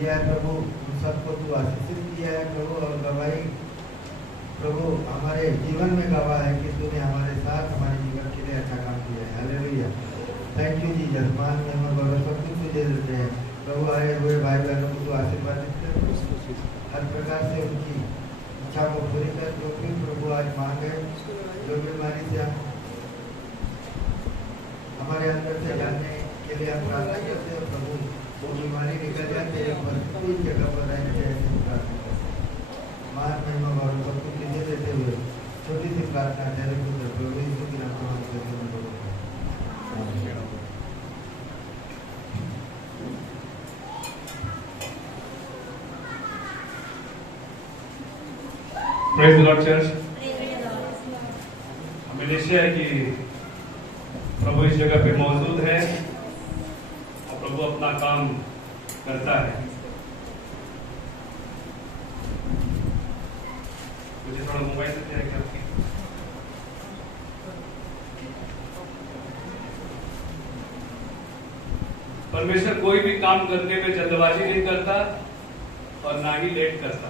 दिया है प्रभु, उन सबको तू आशीषित किया है प्रभु, और गवाही प्रभु हमारे जीवन में गवाह है कि तूने हमारे साथ हमारे जीवन के लिए अच्छा काम किया है। Hallelujah, thank you Jesus. मान में हम गौरव सब कुछ तुझे देते हैं प्रभु। आए हुए भाई बहनों को तू आशीर्वाद देते हैं, हर प्रकार से उनकी इच्छा को पूरी कर। जो भी प्रभु आज मांगे, जो बीमारी से हम हमारे अंदर से जानने के लिए हम प्रार्थना करते हैं प्रभु, वो बीमारी निकल जाए, तेरे कोई जगह पर रहने के ऐसे प्रार्थना करते हैं। मान महिमा और सब कुछ तुझे देते हुए छोटी सी प्रार्थना तेरे पुत्र प्रभु यीशु के नाम में करते हैं। Praise the Lord church. हमें निश्चय है कि प्रभु इस जगह पे मौजूद है और प्रभु अपना काम करता है। मुझे थोड़ा मोबाइल से क्या क्या परमेश्वर कोई भी काम करने में जल्दबाजी नहीं करता और ना ही लेट करता।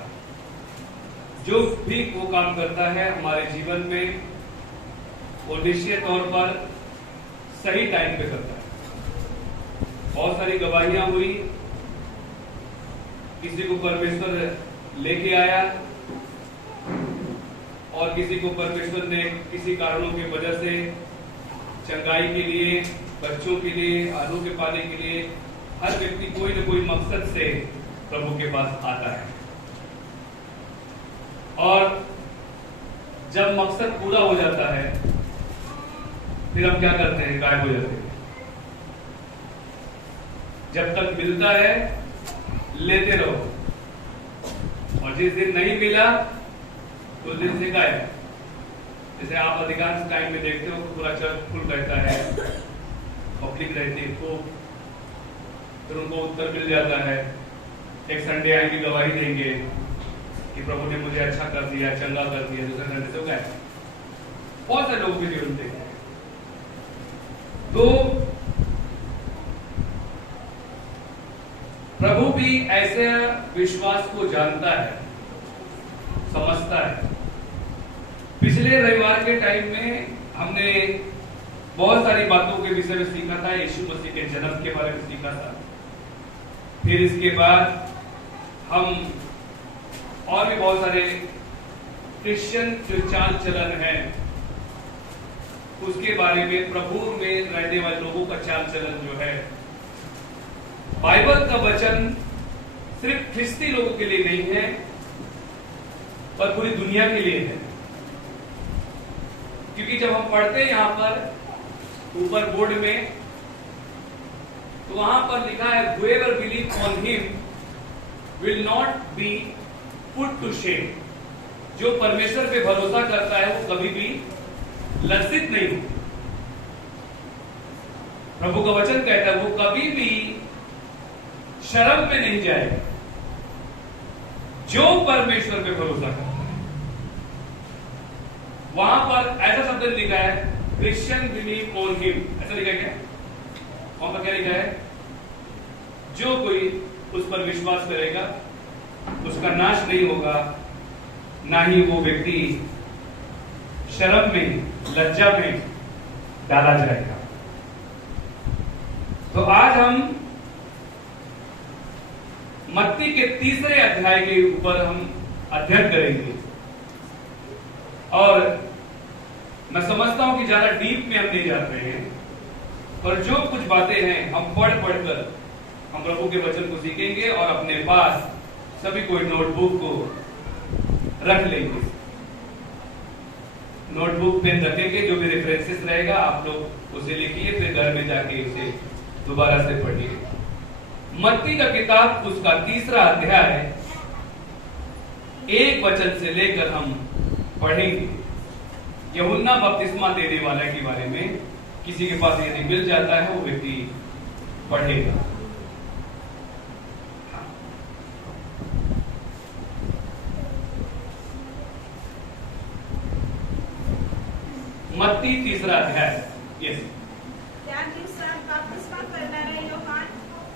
जो भी वो काम करता है हमारे जीवन में, वो निश्चित तौर पर सही टाइम पे करता है। बहुत सारी गवाहियां हुई, किसी को परमेश्वर लेके आया और किसी को परमेश्वर ने किसी कारणों की वजह से चंगाई के लिए, बच्चों के लिए, आलू के पाने के लिए, हर व्यक्ति कोई न कोई मकसद से प्रभु के पास आता है। और जब मकसद पूरा हो जाता है फिर हम क्या करते हैं, गायब हो जाते हैं। जब तक मिलता है लेते रहो, और जिस दिन नहीं मिला उस दिन से गायब। जैसे आप अधिकांश टाइम में देखते हो पूरा चर्च फुल रहता है, पब्लिक रहती है, तो फिर उनको उत्तर मिल जाता है। एक संडे आएंगे, गवाही देंगे कि प्रभु ने मुझे अच्छा कर दिया, चंगा कर दिया, दूसरे संडे से गायब। बहुत सारे लोग वीडियो देखते हैं। तो प्रभु भी ऐसे विश्वास को जानता है, समझता है। पिछले रविवार के टाइम में हमने बहुत सारी बातों के विषय में सीखा था। यीशु मसीह के जन्म के बारे में सीखा था। फिर इसके बाद हम और भी बहुत सारे क्रिश्चियन जो चाल चलन है उसके बारे में, प्रभु में रहने वाले लोगों का चाल चलन जो है, बाइबल का वचन सिर्फ ख्रिस्ती लोगों के लिए नहीं है पर पूरी दुनिया के लिए है। क्योंकि जब हम पढ़ते हैं यहां पर ऊपर बोर्ड में, तो वहां पर लिखा है whoever believes on him will not be put to shame। जो परमेश्वर पे भरोसा करता है वो कभी भी लज्जित नहीं हो। प्रभु का वचन कहता है वो कभी भी शर्म में नहीं जाएगा, जो परमेश्वर पे भरोसा करता है। वहां पर ऐसा शब्द लिखा है क्रिश्चियन बिलीव ऑन हिम, ऐसा लिखा है क्या? वहां पर क्या लिखा है? जो कोई उस पर विश्वास करेगा उसका नाश नहीं होगा, ना ही वो व्यक्ति शर्म में, लज्जा में डाला जाएगा। तो आज हम मत्ती के 3 अध्याय के ऊपर हम अध्ययन करेंगे। और मैं समझता हूं कि ज्यादा डीप में हम नहीं जा रहे हैं, पर जो कुछ बातें हैं हम पढ़कर हम प्रभु के वचन को सीखेंगे और अपने पास सभी कोई नोटबुक को रख लेंगे। नोटबुक पेन रखेंगे, जो भी रेफरेंसेस रहेगा आप लोग उसे लिखिए, फिर घर में जाके उसे दोबारा से पढ़िए। मत्ती का किताब उसका 3 अध्याय 1 वचन से लेकर हम पढ़ेंगे। यूहन्ना बपतिस्मा देने वाला के बारे में किसी के पास यदि मिल जाता है वो व्यक्ति पढ़ेगा। मत्ती 3 अध्याय। यस। त्या दिवसात बपतिस्मा करणारा योहान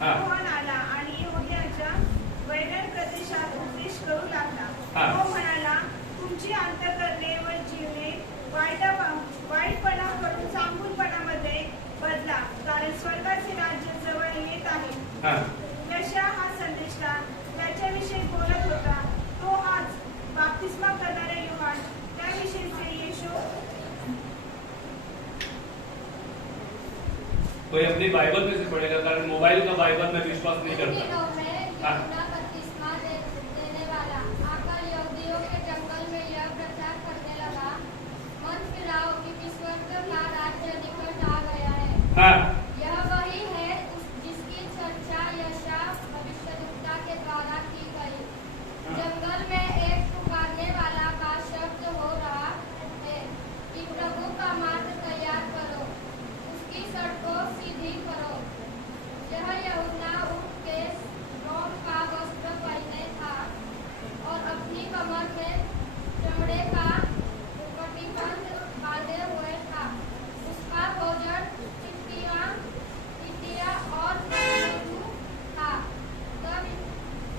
हा. आला आणि यहूद्याच्या हाँ यशा हा संदेष्टा त्याच्याविषयी बोलत होता. तो आज बाप्तिस्मा करणारा योहान त्याविषयीचे येशू. कोई अपनी बाइबल में से पढ़ेगा, कारण मोबाइल का बाइबल में विश्वास नहीं करता. हाँ बपतिस्मा देने वाला आकर यहूदियों के जंगल में यह प्रचार करने लगा, मन फिराओ क्योंकि स्वर्ग का राज्य निकट आ गया है. हाँ यह वही है जिसकी चर्चा यशा भविष्यद्वक्ता के द्वारा की गई. जंगल में एक पुकारने वाला का शब्द हो रहा है कि प्रभु का मार्ग तैयार करो, उसकी सड़कों सीधी करो. यह यूहन्ना उठ के रोम का वस्त्र पहने था और अपनी कमर में चमड़े का कटिबंध बांधे हुए था. उसका भोजन टिड्डियाँ और मधु था. तब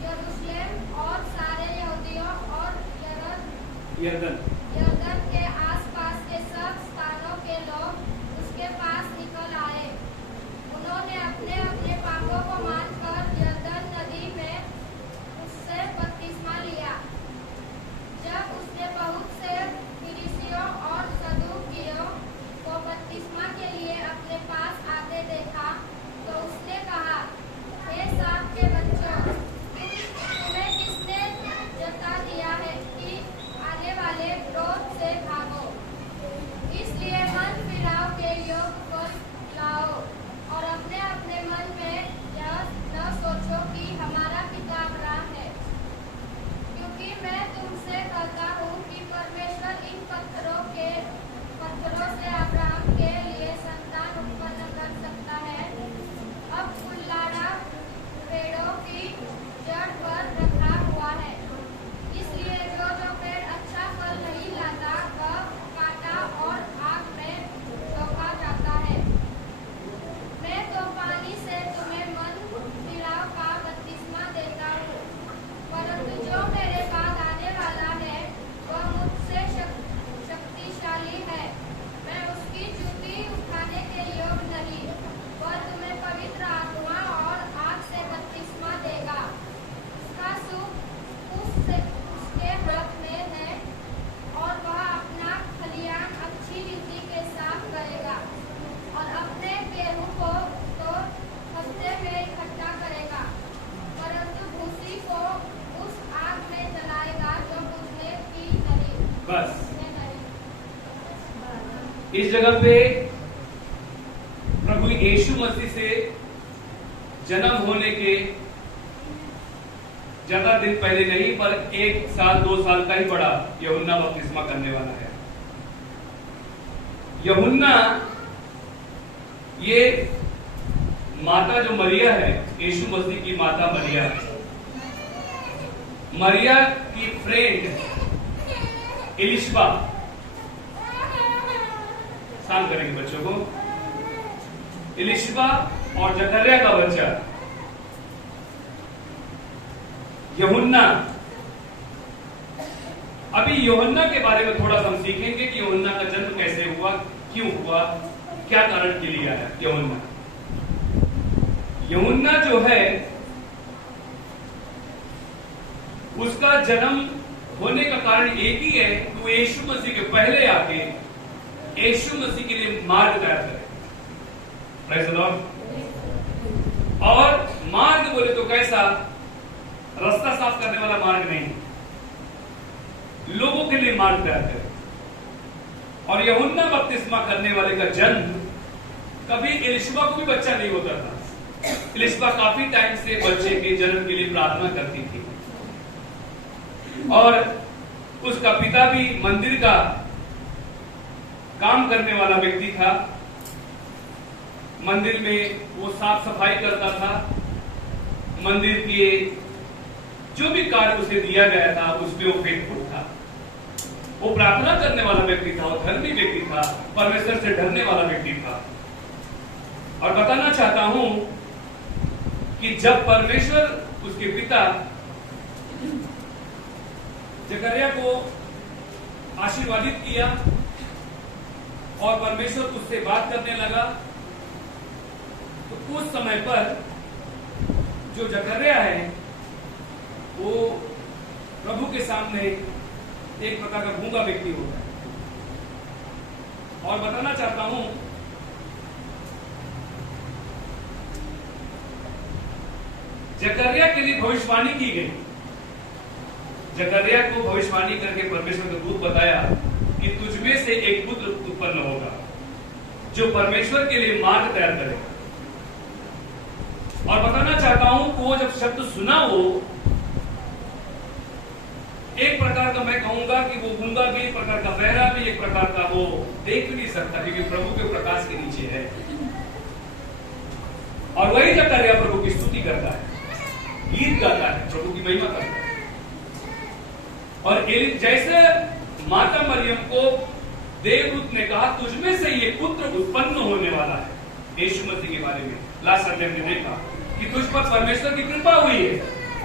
यरूशलेम और सारे यहूदियों और यरदन के आसपास के सब स्थानों के लोग उसके पास निकल आए. उन्होंने अपने अपने पापों को मानकर यरदन नदी में उससे बपतिस्मा लिया. जब उसने बहुत से फरीसियों और सदूकियों को बपतिस्मा के लिए अपने पास आते देखा तो उसने कहा, हे सांप के बच्चों, तुम्हें किसने जता दिया है कि आने वाले क्रोध से भागो. इसलिए मन फिराव के योग पर लाओ और अपने अपने मन में यह न सोचो कि हमारा पिता अब्राहम है, क्योंकि मैं तुमसे कहता हूँ कि परमेश्वर इन पत्थरों से अब्राहम के लिए संतान उत्पन्न कर सकता है. अब कुल्हाड़ा पेड़ों की जड़ पर रखा हुआ है. इसलिए जो पेड़ अच्छा फल नहीं लाता वह काटा और आग में झोंका जाता है. मैं तो पानी से तुम्हें मन फिराव का बपतिस्मा देता हूँ, परंतु जो मेरे बाद आने वाला है वह मुझसे शक्तिशाली है. मैं उसकी जूती उठाने के योग्य नहीं. वह तुम्हें पवित्र आत्मा और आग से बपतिस्मा देगा. उसका सूप उसके हाथ में है और वह अपना खलियान अच्छी रीति के साथ करेगा और अपने गेहूं को तो हफ्ते में इकट्ठा करेगा, परंतु भूसी को उस आग में जलाएगा जो बुझने की नहीं. बस इस जगह पे प्रभु यीशु मसीह से जन्म होने के ज्यादा दिन पहले नहीं, पर 1 साल 2 साल का ही बड़ा यूहन्ना बपतिस्मा करने वाला है. यूहन्ना ये माता जो मरिया है, यीशु मसीह की माता मरिया है, मरिया की फ्रेंड इलिशबा, शांत करेंगे बच्चों को, इलिशबा और जकर्या का बच्चा यूहन्ना. अभी यूहन्ना के बारे में थोड़ा सा हम सीखेंगे कि यूहन्ना का जन्म कैसे हुआ, क्यों हुआ, क्या कारण के लिए आया. यूहन्ना जो है उसका जन्म होने का कारण एक ही है कि वो यीशु मसीह के पहले आके यीशु मसीह के लिए मार्ग तैयार करे. Praise the Lord. और मार्ग बोले तो कैसा, रास्ता साफ करने वाला मार्ग नहीं, लोगों के लिए मार्ग तैयार करे. और यूहन्ना बपतिस्मा करने वाले का जन्म, कभी इलिशबा को भी बच्चा नहीं होता था. इलिशबा काफी टाइम से बच्चे के जन्म के लिए प्रार्थना करती थी और उसका पिता भी मंदिर का काम करने वाला व्यक्ति था. मंदिर में वो साफ सफाई करता था. मंदिर के जो भी कार्य उसे दिया गया था उसमें वो फेथफुल था. वो प्रार्थना करने वाला व्यक्ति था, वो धर्मी व्यक्ति था, परमेश्वर से डरने वाला व्यक्ति था. और बताना चाहता हूं कि जब परमेश्वर उसके पिता जकर्या को आशीर्वादित किया और परमेश्वर उससे बात करने लगा, तो उस समय पर जो जकर्या है वो प्रभु के सामने एक प्रकार का गूंगा व्यक्ति होता है। और बताना चाहता हूं जकर्या के लिए भविष्यवाणी की गई। जकर्या को भविष्यवाणी करके परमेश्वर का दूत बताया कि तुझमें से एक पुत्र उत्पन्न होगा जो परमेश्वर के लिए मार्ग तैयार करेगा। और बताना चाहता हूं कि वो जब शब्द सुना, वो एक प्रकार का, मैं कहूंगा कि वो गूंगा भी, एक प्रकार का बहरा भी, एक प्रकार का वो देख भी नहीं सकता क्योंकि प्रभु के प्रकाश के नीचे है। और वही जकर्या प्रभु की स्तुति करता है, गीत गाता है, प्रभु की महिमा करता है। और जैसे माता मरियम को देवदूत ने कहा तुझमें से ये पुत्र उत्पन्न होने वाला है, यीशु मसीह के बारे में लास्ट संडे हमने देखा कि तुझ पर परमेश्वर की कृपा हुई है।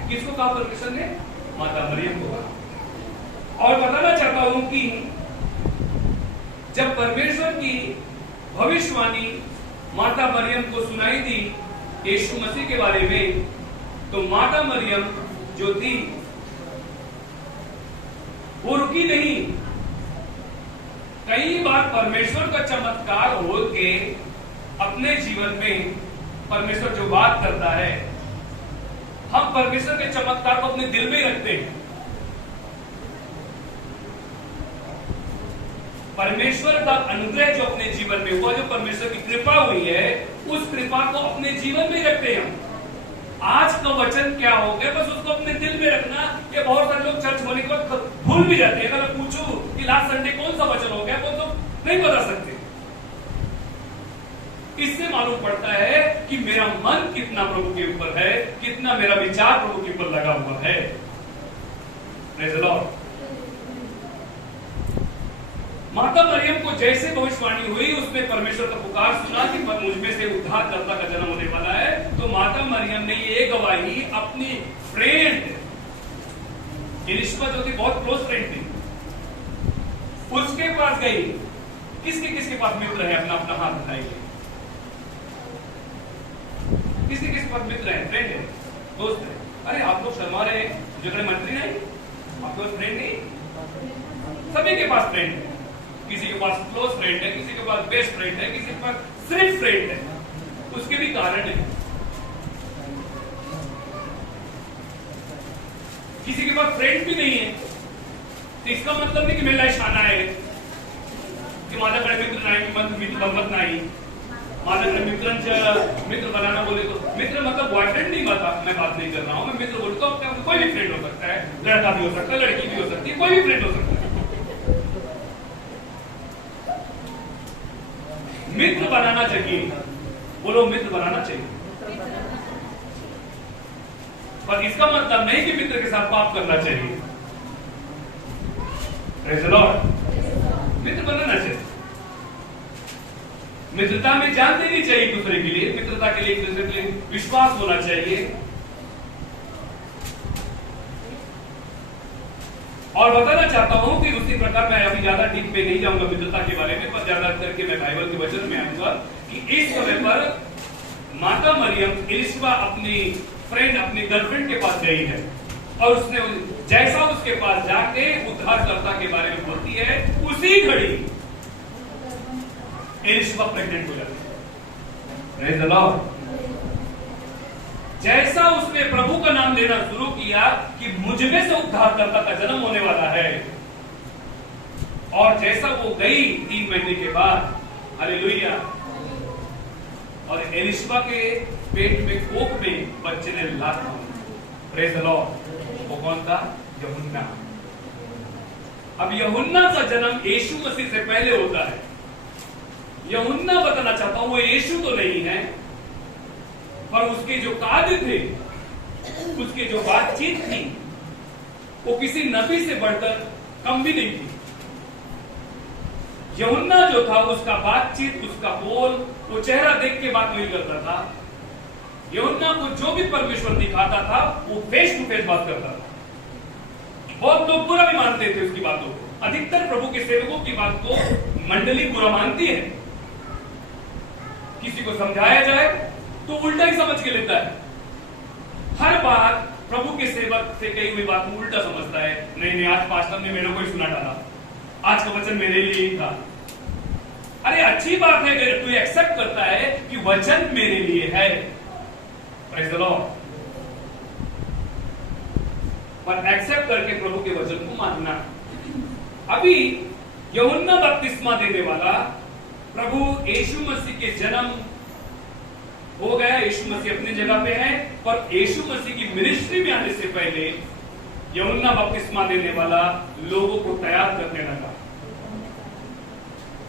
किसको कहा परमेश्वर ने? माता मरियम को कहा। और बताना चाहता हूं कि जब परमेश्वर की भविष्यवाणी माता मरियम को सुनाई दी यीशु मसीह के बारे में, तो माता मरियम जो थी वो रुकी नहीं। कई बार परमेश्वर का चमत्कार हो के अपने जीवन में परमेश्वर जो बात करता है, हम परमेश्वर के चमत्कार को अपने दिल में रखते हैं। परमेश्वर का अनुग्रह जो अपने जीवन में हुआ, जो परमेश्वर की कृपा हुई है, उस कृपा को अपने जीवन में रखते हैं हम। आज का वचन क्या हो गया, बस उसको अपने दिल में रखना। ये बहुत सारे लोग चर्च होने के बाद भूल भी जाते हैं। अगर मैं पूछूं कि लास्ट संडे कौन सा वचन हो गया, वो तो नहीं बता सकते। इससे मालूम पड़ता है कि मेरा मन कितना प्रभु के ऊपर है, कितना मेरा विचार प्रभु के ऊपर लगा हुआ है। Praise the Lord. माता मरियम को जैसे भविष्यवाणी हुई, उसमें परमेश्वर का पुकार सुना कि मुझमें से उद्धारकर्ता का जन्म होने वाला है, तो माता मरियम ने ये गवाही अपनी फ्रेंड एलिशबा जो थी, बहुत क्लोज फ्रेंड थी, उसके पास गई। किसके पास मित्र है? अपना अपना हाथ उठाइए। किसके पास मित्र है? फ्रेंड है, दोस्त है। अरे आप लोग शर्मा रहे, जो मंत्री नहीं, आपके पास फ्रेंड नहीं? सभी के पास फ्रेंड है। किसी के पास क्लोज फ्रेंड है, किसी के पास बेस्ट फ्रेंड है, किसी के पास सिर्फ फ्रेंड है। उसके भी कारण है। किसी के पास फ्रेंड भी नहीं है, तो इसका मतलब नहीं कि मेरा शाना है की माझ्याकडे मित्र नाही, मित्र बनवत नाही, माझ्याकडे मित्र बनाना बोले तो मित्र मतलब बॉयफ्रेंड नहीं, मैं बात नहीं कर रहा हूं। मैं मित्र बोलता हूं, कोई भी फ्रेंड हो सकता है, लड़का भी हो सकता है, लड़की भी हो सकती है, कोई भी फ्रेंड हो सकता है। मित्र बनाना चाहिए, बोलो मित्र बनाना चाहिए, पर इसका मतलब नहीं कि मित्र के साथ पाप करना चाहिए। Praise the Lord. मित्र बनाना चाहिए, मित्रता में जान देनी चाहिए एक दूसरे के लिए, मित्रता के लिए एक दूसरे के लिए विश्वास होना चाहिए। और बताना चाहता हूं कि उसी प्रकार, मैं अभी ज्यादा डीप पे नहीं जाऊंगा मित्रता के बारे में, पर ज्यादा करके मैं बाइबल के वचन में आऊंगा कि इस समय पर माता मरियम एलिशबा अपनी फ्रेंड, अपनी गर्लफ्रेंड के पास गई है, और उसने जैसा उसके पास जाके उद्धारकर्ता के बारे में बोलती है, उसी घड़ी एलिशबा प्रेग्नेंट हो जाती है। Praise the Lord. जैसा उसने प्रभु का नाम लेना शुरू किया कि मुझमें से उद्धारकर्ता का जन्म होने वाला है, और जैसा वो गई 3 महीने के बाद, हालेलुया, और एलिशबा के पेट में, कोख में बच्चे ने लात मारी। Praise the Lord. वो कौन था? यूहन्ना। अब यूहन्ना का जन्म यीशु मसीह से पहले होता है। यूहन्ना, बताना चाहता हूं, वो यीशु तो नहीं है, पर उसके जो कार्य थे, उसकी जो बातचीत थी, वो किसी नबी से बढ़कर कम भी नहीं थी। यूहन्ना जो था, उसका बातचीत, उसका बोल, वो चेहरा देख के बात नहीं करता था। यूहन्ना को जो भी परमेश्वर दिखाता था, वो फेस टू फेस बात करता था। बहुत लोग बुरा भी मानते थे उसकी बातों को। अधिकतर प्रभु के सेवकों की बात को मंडली बुरा मानती है। किसी को समझाया जाए तो उल्टा ही समझ के लेता है। प्रभु के सेवक से कही हुई बात को उल्टा समझता है। नहीं, आज पास्टर ने मेरे को ही सुना डाला, आज का वचन मेरे लिए ही था। अरे अच्छी बात है कि तू एक्सेप्ट करता है कि वचन मेरे लिए है, प्रेज़ द लॉर्ड, पर एक्सेप्ट करके प्रभु के वचन को मानना। अभी यूहन्ना बपतिस्मा देने वाला प्रभु यीशु मसीह के जन्म हो गया, यीशु मसीह अपनी जगह पे है, पर यीशु मसीह की मिनिस्ट्री में आने से पहले यूहन्ना बपतिस्मा देने वाला लोगों को तैयार करने लगा,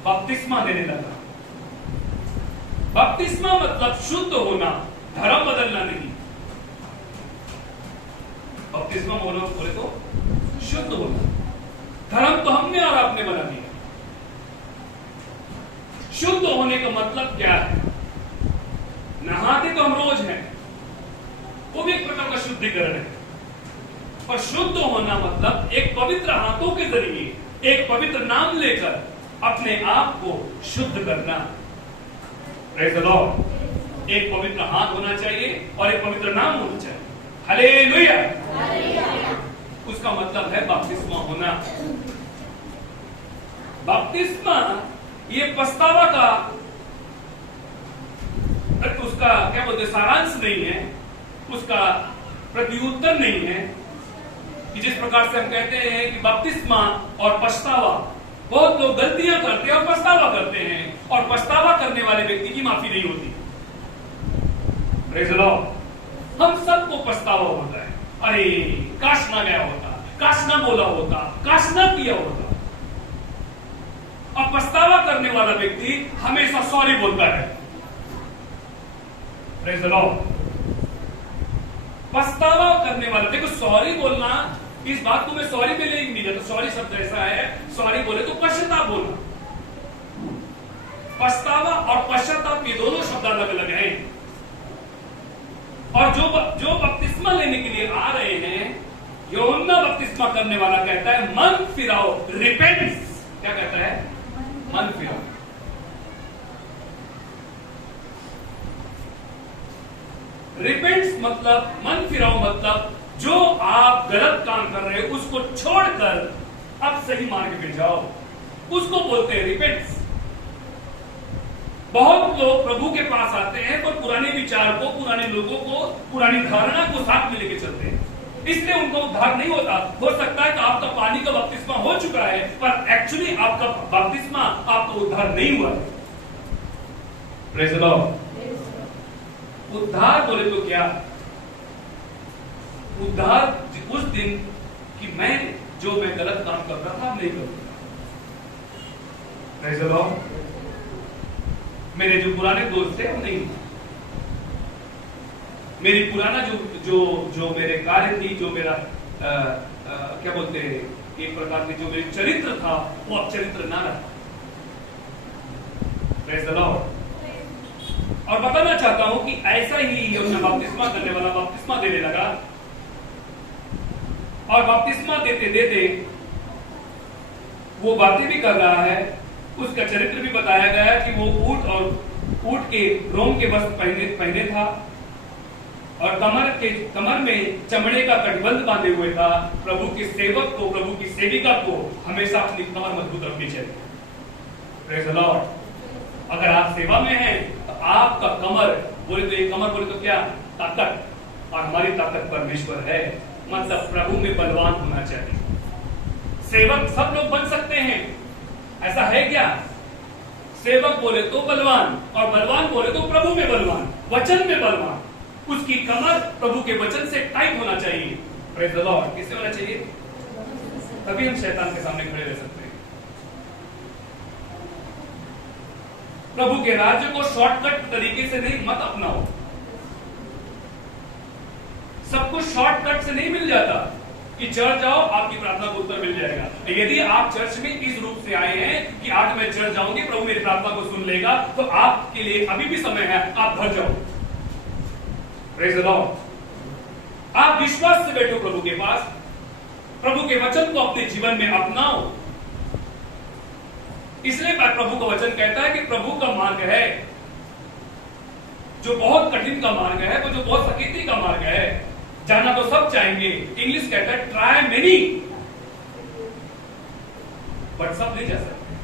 बपतिस्मा देने लगा। बपतिस्मा मतलब शुद्ध होना, धर्म बदलना नहीं। बपतिस्मा बोले तो शुद्ध होना, धर्म तो हमने और आपने बना दिया। शुद्ध होने का मतलब क्या है? नहाते तो हम रोज हैं, वो भी एक प्रकार का शुद्धिकरण है, पर शुद्ध होना मतलब एक पवित्र हाथों के जरिए, एक पवित्र नाम लेकर अपने आप को शुद्ध करना। Praise the Lord. एक पवित्र हाथ होना चाहिए और एक पवित्र नाम होना चाहिए। हालेलुया। उसका मतलब है बपतिस्मा होना। बपतिस्मा ये पछतावा का, उसका क्या बोलते सारांश नहीं है, उसका प्रत्युत्तर नहीं है कि जिस प्रकार से हम कहते हैं कि बपतिस्मा और पछतावा, बहुत लोग गलतियां करते हैं और पछतावा करते हैं, और पछतावा करने वाले व्यक्ति की माफी नहीं होती। Praise the Lord. हम सबको पछतावा होता है, अरे काश ना गया होता, काश ना बोला होता, काश ना किया होता। और पछतावा करने वाला व्यक्ति हमेशा सॉरी बोलता है। Praise the Lord. पछतावा करने वाला, देखो सॉरी बोलना, इस बात को मैं सॉरी में नहीं जाता। सॉरी शब्द ऐसा है, सॉरी बोले तो पश्चाताप बोलना। पछतावा और पश्चाताप ये दोनों शब्द अलग अलग हैं। और जो बपतिस्मा लेने के लिए आ रहे हैं, यूहन्ना बपतिस्मा करने वाला कहता है मन फिराओ, रिपेंट्स। क्या कहता है? मन फिराओ। रिपेंट्स मतलब, मन फिराओ मतलब जो आप गलत काम कर रहे हो उसको छोड़कर अब सही मार्ग पे जाओ, उसको बोलते हैं रिपेंट्स। बहुत लोग प्रभु के पास आते हैं पर पुराने विचार को, पुराने लोगों को, पुरानी धारणा को साथ में लेके चलते हैं, इसलिए उनको उद्धार नहीं होता। हो सकता है कि आपका पानी का बपतिस्मा हो चुका है, पर एक्चुअली आपका बपतिस्मा आपको उद्धार नहीं हुआ। Praise the Lord. उद्धार बोले तो क्या? उद्धार उस दिन कि मैं गलत काम कर रहा था नहीं करूंगा। Praise the Lord. मेरे जो पुराने दोस्त थे वो नहीं, मेरी पुराना जो मेरे कार्य थी, जो मेरा क्या बोलते हैं, एक प्रकार के जो मेरे चरित्र था, वो अब चरित्र ना रहा। Praise the Lord. और बताना चाहता हूं कि ऐसा ही यूहन्ना बपतिस्मा करने वाला बपतिस्मा देने लगा, और बपतिस्मा देते देते वो बातें भी कर रहा है, उसका चरित्र भी बताया गया कि वो ऊंट के रोम के वस्त्र पहने था, और कमर में चमड़े का कटबंध बांधे हुए था। प्रभु के सेवक को, प्रभु की सेविका को हमेशा अपनी कमर मजबूत रखनी चाहिए। Praise the Lord. अगर आप सेवा में हैं तो आपका कमर, बोले तो एक कमर बोले तो क्या? ताकत। और हमारी ताकत परमेश्वर है, मतलब प्रभु में बलवान होना चाहिए। सेवक सब लोग बन सकते हैं, ऐसा है क्या? सेवक बोले तो बलवान, और बलवान बोले तो प्रभु में बलवान, वचन में बलवान। उसकी कमर प्रभु के वचन से टाइट होना चाहिए। Praise the Lord. किससे होना चाहिए? तभी हम शैतान के सामने खड़े रह सकते हैं। प्रभु के राज्य को शॉर्टकट तरीके से नहीं, मत अपनाओ। सब कुछ शॉर्टकट से नहीं मिल जाता कि चर्च जाओ आपकी प्रार्थना को उत्तर मिल जाएगा। यदि आप चर्च में इस रूप से आए हैं कि आज मैं चर्च जाऊंगी, प्रभु मेरी प्रार्थना को सुन लेगा, तो आपके लिए अभी भी समय है, आप घर जाओ। Praise the Lord. आप विश्वास से बैठो प्रभु के पास, प्रभु के वचन को अपने जीवन में अपनाओ। इसलिए प्रभु का वचन कहता है कि प्रभु का मार्ग है जो बहुत कठिन का मार्ग है, वो जो बहुत सकीती का मार्ग है, जाना तो सब चाहेंगे, इंग्लिश कहता है ट्राई मेनी, बट सब नहीं जा सकते।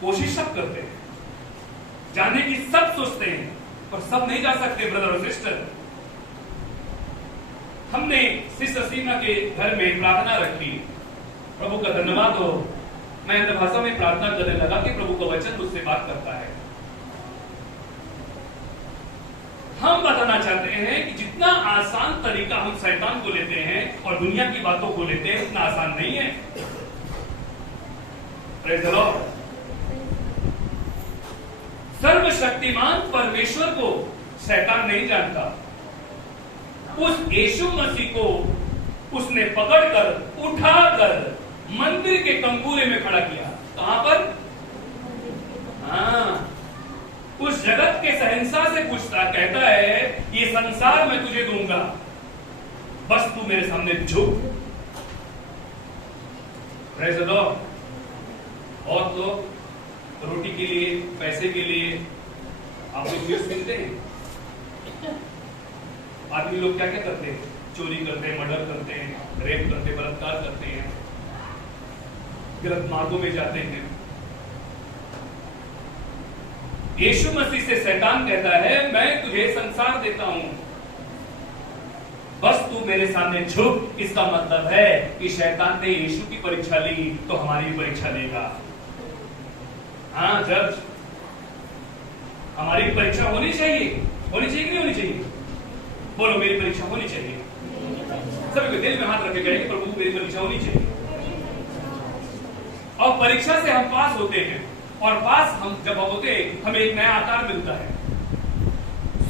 कोशिश सब करते हैं, जाने की सब सोचते हैं, पर सब नहीं जा सकते ब्रदर और सिस्टर। हमने सिस्टर सीमा के घर में प्रार्थना रखी, प्रभु का धन्यवाद हो। मैं अंत भाषा में प्रार्थना करने लगा कि प्रभु का वचन मुझसे बात करता है। हम बताना चाहते हैं कि जितना आसान तरीका हम शैतान को लेते हैं और दुनिया की बातों को लेते हैं, उतना आसान नहीं है। Praise the Lord. सर्वशक्तिमान परमेश्वर को शैतान नहीं जानता। उस यीशु मसीह को उसने पकड़कर उठाकर मंदिर के कंकूरे में खड़ा किया। कहां पर? हाँ, उस जगत के शहंशाह से पूछता, कहता है ये संसार मैं तुझे दूंगा, बस तू मेरे सामने झुक। Praise the Lord. और तो रोटी के लिए, पैसे के लिए आप लोग न्यूज़ सुनते हैं, आदमी लोग क्या क्या करते हैं? चोरी करते हैं, मर्डर करते हैं, रेप करते हैं, बलात्कार करते हैं, गलत मार्गों में जाते हैं। यीशु मसीह से शैतान कहता है मैं तुझे संसार देता हूं, बस तू मेरे सामने झुक। इसका मतलब है कि शैतान ने यीशु की परीक्षा ली तो हमारी भी परीक्षा लेगा। हाँ जज, हमारी परीक्षा होनी चाहिए, होनी चाहिए कि नहीं होनी चाहिए? बोलो मेरी परीक्षा होनी चाहिए। सभी को दिल में हाथ रखे कहेंगे प्रभु मेरी परीक्षा होनी चाहिए। और परीक्षा से हम पास होते हैं, और पास हम जब होते हैं हमें एक नया आकार मिलता है।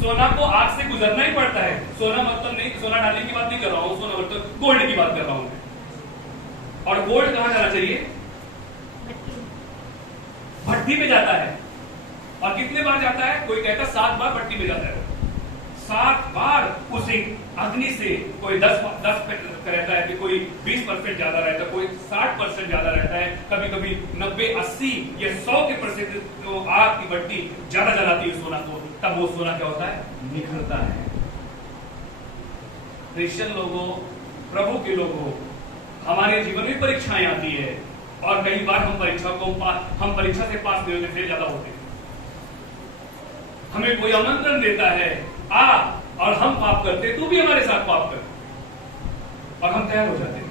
सोना को आग से गुजरना ही पड़ता है। सोना मतलब नहीं, सोना डालने की बात नहीं कर रहा हूं, सोना मतलब गोल्ड की बात कर रहा हूं मैं। और गोल्ड कहां जाना चाहिए? भट्टी में जाता है। और कितने बार जाता है? कोई कहता 7 बार भट्टी में जाता है। 7 बार उसी अग्नि से कोई 10 रहता है कि कोई 20% ज्यादा रहता है, कोई 60% ज्यादा रहता है, कभी कभी 90, 80 या 100% आग की भट्टी ज्यादा जलाती है सोना को, तब वो सोना क्या होता है? निखरता है। क्रिश्चियन लोगों, प्रभु के लोगों, हमारे जीवन में परीक्षाएं आती है और कई बार हम परीक्षा से पास नहीं होते, फेल ज्यादा होते हैं। हमें कोई आमंत्रण देता है आ, और हम पाप करते, तू भी हमारे साथ पाप कर, और हम तैयार हो जाते हैं।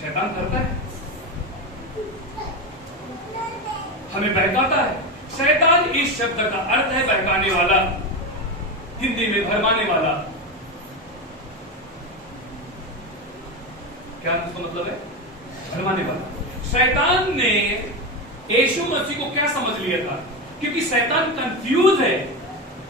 शैतान करता है, हमें बहकाता है। शैतान इस शब्द का अर्थ है बहकाने वाला, हिंदी में भरमाने वाला। क्या इसका मतलब है? भरमाने वाला। शैतान ने यीशु मसीह को क्या समझ लिया था? क्योंकि शैतान कंफ्यूज है।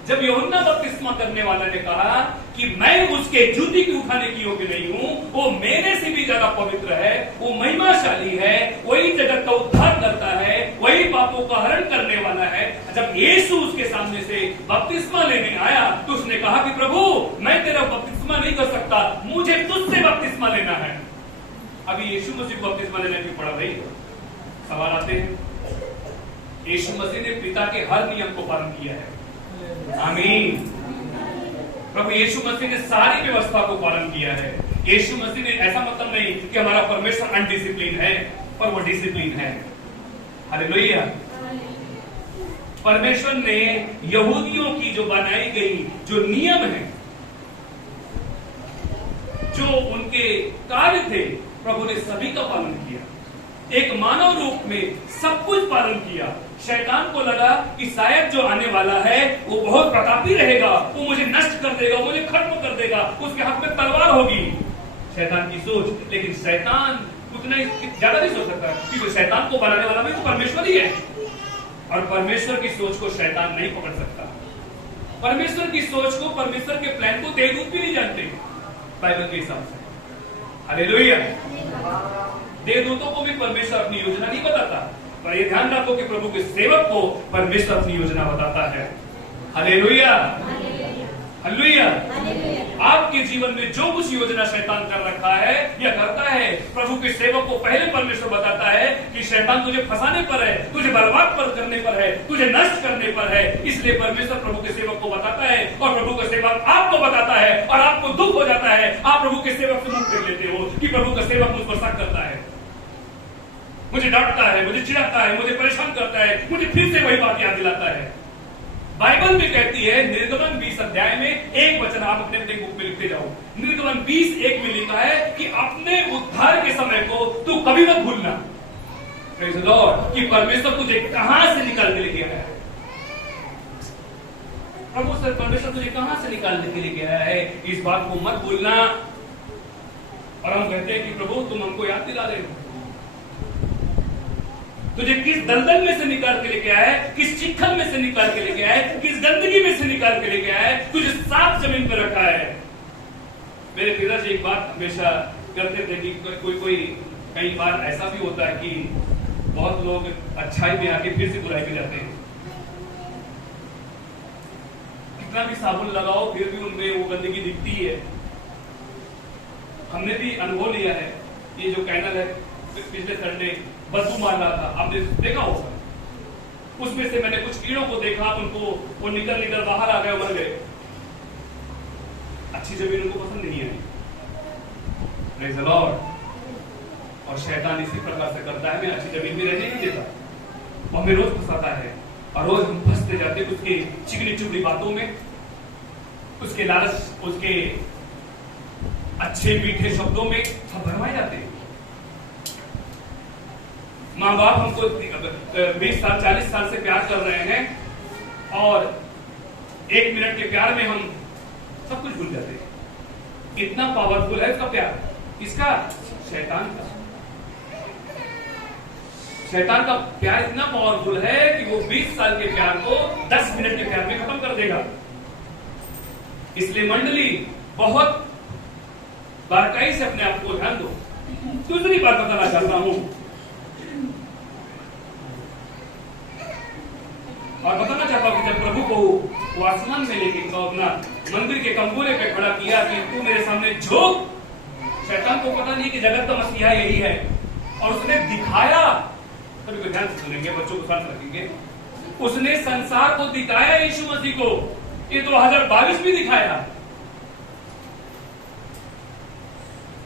जब यूहन्ना बपतिस्मा करने वाला ने कहा कि मैं उसके जूती की उठाने की योग्य नहीं हूं, वो मेरे से भी ज्यादा पवित्र है, वो महिमाशाली है, वही जगत का उद्धार करता है, वही पापों का हरण करने वाला है। जब यीशु उसके सामने से बपतिस्मा लेने आया तो उसने कहा कि प्रभु मैं तेरा बपतिस्मा नहीं कर सकता, मुझे तुझसे बपतिस्मा लेना है। अभी यीशु मसीह को बपतिस्मा लेना क्यों पड़ा भाई? सवाल आते हैं। यीशु मसीह ने पिता के हर नियम को पालन किया है। आमीन। प्रभु यीशु मसीह ने सारी व्यवस्था को पालन किया है। यीशु मसीह ने, ऐसा मतलब नहीं कि हमारा परमेश्वर अनडिसिप्लिन है, पर वो डिसिप्लिन है। हालेलुया। परमेश्वर ने यहूदियों की जो बनाई गई जो नियम है, जो उनके कार्य थे, प्रभु ने सभी का पालन किया। एक मानव रूप में सब कुछ पालन किया। शैतान को लगा कि शायद जो आने वाला है वो बहुत प्रतापी रहेगा, वो मुझे नष्ट कर देगा, मुझे खत्म कर देगा, उसके हाथ में तलवार होगी। शैतान की सोच। लेकिन शैतान उतना ज्यादा नहीं सोच सकता, क्योंकि शैतान को बनाने वाला भी तो परमेश्वर ही है, और परमेश्वर की सोच को शैतान नहीं पकड़ सकता। परमेश्वर की सोच को, परमेश्वर के प्लान को देवदूत भी नहीं जानते बाइबल के हिसाब से। हालेलुया। देवदूतों को भी परमेश्वर अपनी योजना नहीं बताता, पर ये ध्यान रखो कि प्रभु के सेवक को परमेश्वर अपनी योजना बताता है। हालेलुया। हालेलुया। आपके जीवन में जो कुछ योजना शैतान कर रखा है या करता है, प्रभु के सेवक को पहले परमेश्वर बताता है कि शैतान तुझे फंसाने पर है, तुझे बर्बाद पर करने पर है, तुझे नष्ट करने पर है। इसलिए परमेश्वर प्रभु के सेवक को बताता है और प्रभु का सेवक आपको बताता है और आपको दुख हो जाता है। आप प्रभु के सेवक से मुंह फेर लेते हो कि प्रभु का सेवक मुझ पर शक करता है, मुझे डांटता है, मुझे चिढ़ाता है, मुझे परेशान करता है, मुझे फिर से वही बात याद दिलाता है। बाइबल में कहती है, निर्गमन 20 अध्याय में एक वचन आप अपने अपने बुक में लिखते जाओ। निर्गमन 20:1 में लिखा है कि अपने उद्धार के समय को तू कभी मत भूलना। प्रेज़ द लॉर्ड कि परमेश्वर तुझे कहां से निकाल के लेके आया है। प्रभु सर परमेश्वर तुझे कहां से निकालने के लिए गया है, इस बात को मत भूलना। और हम कहते हैं कि प्रभु तुम हमको याद दिला रहे हो, तुझे किस दलदल में से निकाल के लेके आया है, किस चिखल में से निकाल के लेके आया है, किस गंदगी में से निकाल के लेके आया है, तुझे साफ जमीन पर रखा है। मेरे पिताजी एक बात हमेशा करते थे कि कोई कई बार ऐसा भी होता है कि बहुत लोग अच्छाई में आके फिर से बुराई में जाते हैं। कितना भी साबुन लगाओ फिर भी उनमें वो गंदगी दिखती है। हमने भी अनुभव लिया है। ये जो कैनल है पिछले संडे बदबू मार रहा था, आपने देखा होगा। उसमें से मैंने कुछ कीड़ों को देखा, उनको वो निकल बाहर आ गए, मर गए। अच्छी जमीन उनको पसंद नहीं आई। Praise the Lord. और शैतान इसी प्रकार से करता है, मैं अच्छी जमीन में रहने नहीं देता और मैं रोज फंसाता है और रोज हम फंसते जाते उसके चिकनी चुपड़ी बातों में, उसके लालच, उसके अच्छे मीठे शब्दों में हम भरमाए जाते हैं। माँ बाप हमको 20 साल 40 साल से प्यार कर रहे हैं और 1 मिनट के प्यार में हम सब कुछ भूल जाते हैं। इतना पावरफुल है उसका प्यार। किसका? शैतान का। शैतान का प्यार इतना पावरफुल है कि वो 20 साल के प्यार को 10 मिनट के प्यार में खत्म कर देगा। इसलिए मंडली बहुत बारीकाई से अपने आप को ध्यान दो। दूसरी बात बताना चाहता हूं और बताना चाहता हूं कि जब प्रभु को वो आसमान में लेके अपना मंदिर के कंबोले पे खड़ा किया कि तू मेरे सामने झुक, शैतान को पता नहीं कि जगत का मसीहा यही है और उसने दिखाया। कभी को ध्यान से सुनेंगे, बच्चों को साथ रखेंगे। उसने संसार को दिखाया यीशु मसीह को। ये 2022 भी दिखाया।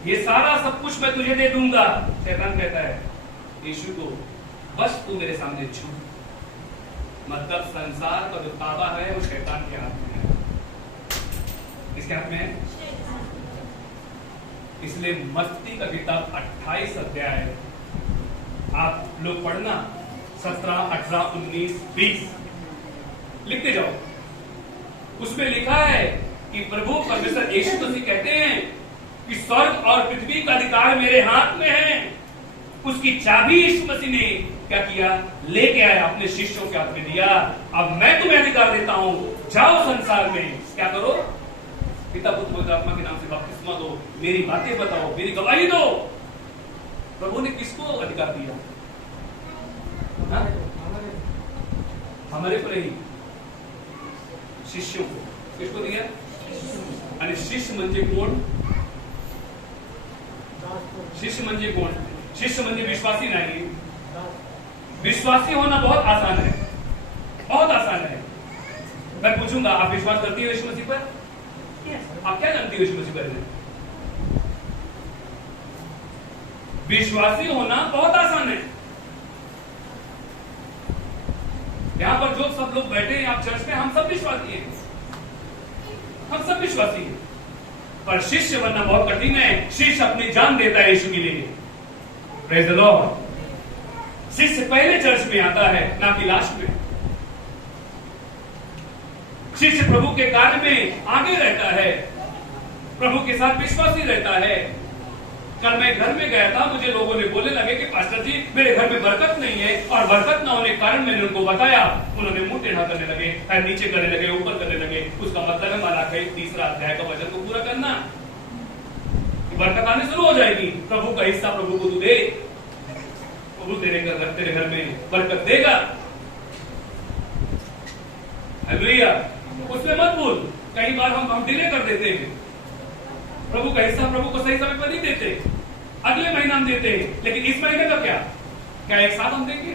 ये सारा सब कुछ मैं तुझे दे दूंगा। शैतान कहता है यीशु को, बस तू मेरे सामने झुक। मतलब संसार का जो ताबा है वो शैतान के हाथ में है। किसके हाथ में है? इसलिए मत्ती का किताब 28 अध्याय आप लोग पढ़ना, 17, 18, 19, 20 लिखते जाओ। उसमें लिखा है कि प्रभु परमेश्वर यीशु मसीह कहते हैं कि स्वर्ग और पृथ्वी का अधिकार मेरे हाथ में है। उसकी चाबी यीशु मसीह ने क्या किया? लेके आया, अपने शिष्यों के हाथ में दिया। अब मैं तुम्हें अधिकार देता हूं, जाओ संसार में क्या करो? पिता पुत्र पवित्र आत्मा के नाम से बपतिस्मा दो, मेरी बातें बताओ, मेरी गवाही दो। प्रभु ने किसको अधिकार दिया? हा? हमारे को नहीं, शिष्यों को। किसको दिया? आणि शिष्य म्हणजे कोण? शिष्य म्हणजे कोण? शिष्य म्हणजे विश्वासी नहीं। विश्वासी होना बहुत आसान है, बहुत आसान है। मैं पूछूंगा, आप विश्वास करती हो यीशु मसीह पर? आप क्या जानती हो यीशु मसीह पर? विश्वासी होना बहुत आसान है। यहां पर जो सब लोग बैठे हैं आप चर्च में, हम सब विश्वासी हैं, हम सब विश्वासी हैं। पर शिष्य बनना बहुत कठिन है। शिष्य अपनी जान देता है यीशु के लिए। Praise the Lord. शिष्य पहले चर्च में आता है, ना कि लास्ट में। शिष्य प्रभु के कार्य में आगे रहता है, प्रभु के साथ विश्वासी रहता है। कल मैं घर में गया था, मुझे लोगों ने बोलने लगे कि पास्टर जी मेरे घर में बरकत नहीं है, और बरकत ना होने के कारण मैंने उनको बताया। उन्होंने मुंह टेढ़ा करने लगे, पैर नीचे करने लगे, ऊपर करने लगे। उसका मतलब है मलाकी 3 अध्याय का वचन को पूरा करना। बरकत आने शुरू हो जाएगी। प्रभु का हिस्सा प्रभु को तू दे, प्रभु तेरे घर में बरकत देगा। हालेलुया। उसमें मत भूल। कई बार हम डिले कर देते हैं, प्रभु का हिस्सा प्रभु को सही समय पर नहीं देते, अगले महीना हम देते हैं, लेकिन इस महीने का क्या एक साथ हम देंगे?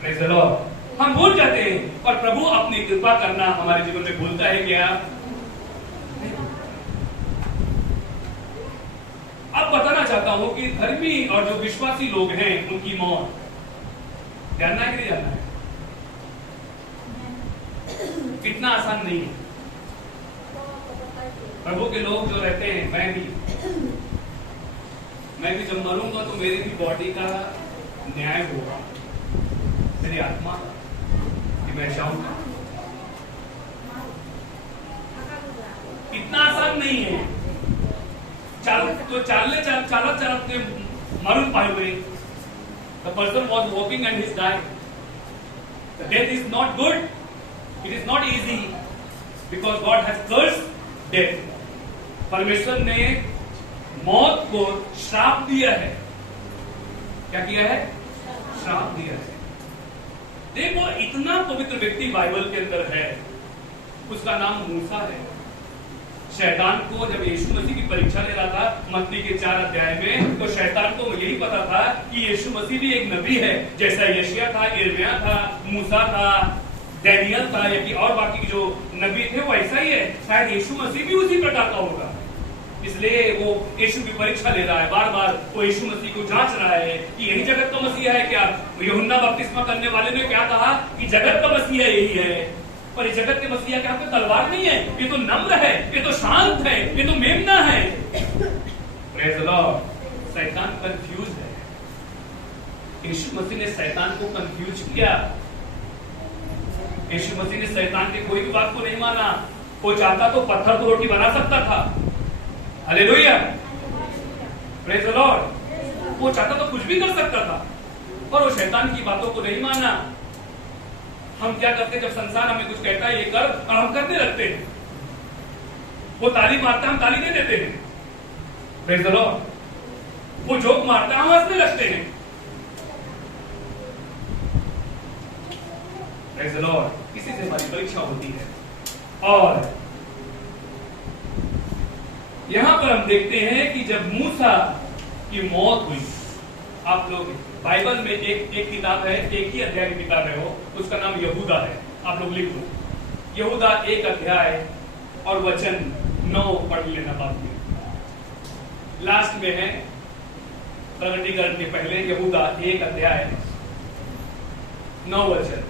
Praise the Lord. हम भूल जाते हैं और प्रभु अपनी कृपा करना हमारे जीवन में भूलता है क्या? अब बताना चाहता हूं कि धर्मी और जो विश्वासी लोग हैं उनकी मौत जानना है कि नहीं जानना है? कितना आसान नहीं है। प्रभु के लोग जो रहते हैं, मैं भी जब मरूंगा तो मेरी भी बॉडी का न्याय होगा, मेरी आत्मा कि मैं जाऊंगा। इतना आसान नहीं है। चालते मरून पाए। The person was walking and he died. The death is not good. It is not easy because God has cursed death. परमेश्वर ने मौत को श्राप दिया है। क्या किया है? श्राप दिया है। देखो, इतना पवित्र व्यक्ति बाइबल के अंदर है, उसका नाम मूसा है। शैतान को जब यीशु मसीह की परीक्षा ले रहा था मत्ती के 4 अध्याय में, तो शैतान को यही पता था कि यीशु मसीह भी एक नबी है, जैसा यशायाह था, यिर्मयाह था, मूसा था, दानियल था, या कि और बाकी जो नबी थे वो ऐसा ही है। शायद यीशु मसीह भी उसी प्रकार का होगा, इसलिए वो यीशु की परीक्षा ले रहा है। बार बार वो यीशु मसीह को जांच रहा है कि यही जगत का मसीहा है क्या? यूहन्ना बपतिस्मा करने वाले ने क्या कहा कि जगत का मसीहा यही है, पर इस जगत के मसीहा के हाथ में तलवार नहीं है, ये तो नम्र है, ये तो शांत है, ये तो मेमना है। Praise the Lord. शैतान कंफ्यूज है। यीशु मसीह ने शैतान को कंफ्यूज किया। यीशु मसीह ने शैतान की कोई भी बात को नहीं माना। वो चाहता तो पत्थर को रोटी बना सकता था। Hallelujah, praise the Lord. वो चाहता तो कुछ भी कर सकता था, पर वो शैतान की बातों को नहीं माना। हम क्या करते हैं, जब संसार हमें कुछ कहता है ये कर, और हम करने लगते हैं। वो ताली मारता है, हम ताली नहीं देते हैं। Praise the Lord. वो जोक मारता है, हम हंसने लगते हैं। Praise the Lord. इसी से हमारी परीक्षा होती है। और यहां पर हम देखते हैं कि जब मूसा की मौत हुई, आप लोग बाइबल में एक किताब है, एक ही अध्याय की किताब है वो, उसका नाम यहूदा है। आप लोग लिख लो, यहूदा 1 अध्याय और वचन 9 पढ़ लेना बाद में। लास्ट में है प्रकटीकरण के पहले, यहूदा 1 अध्याय 9 वचन।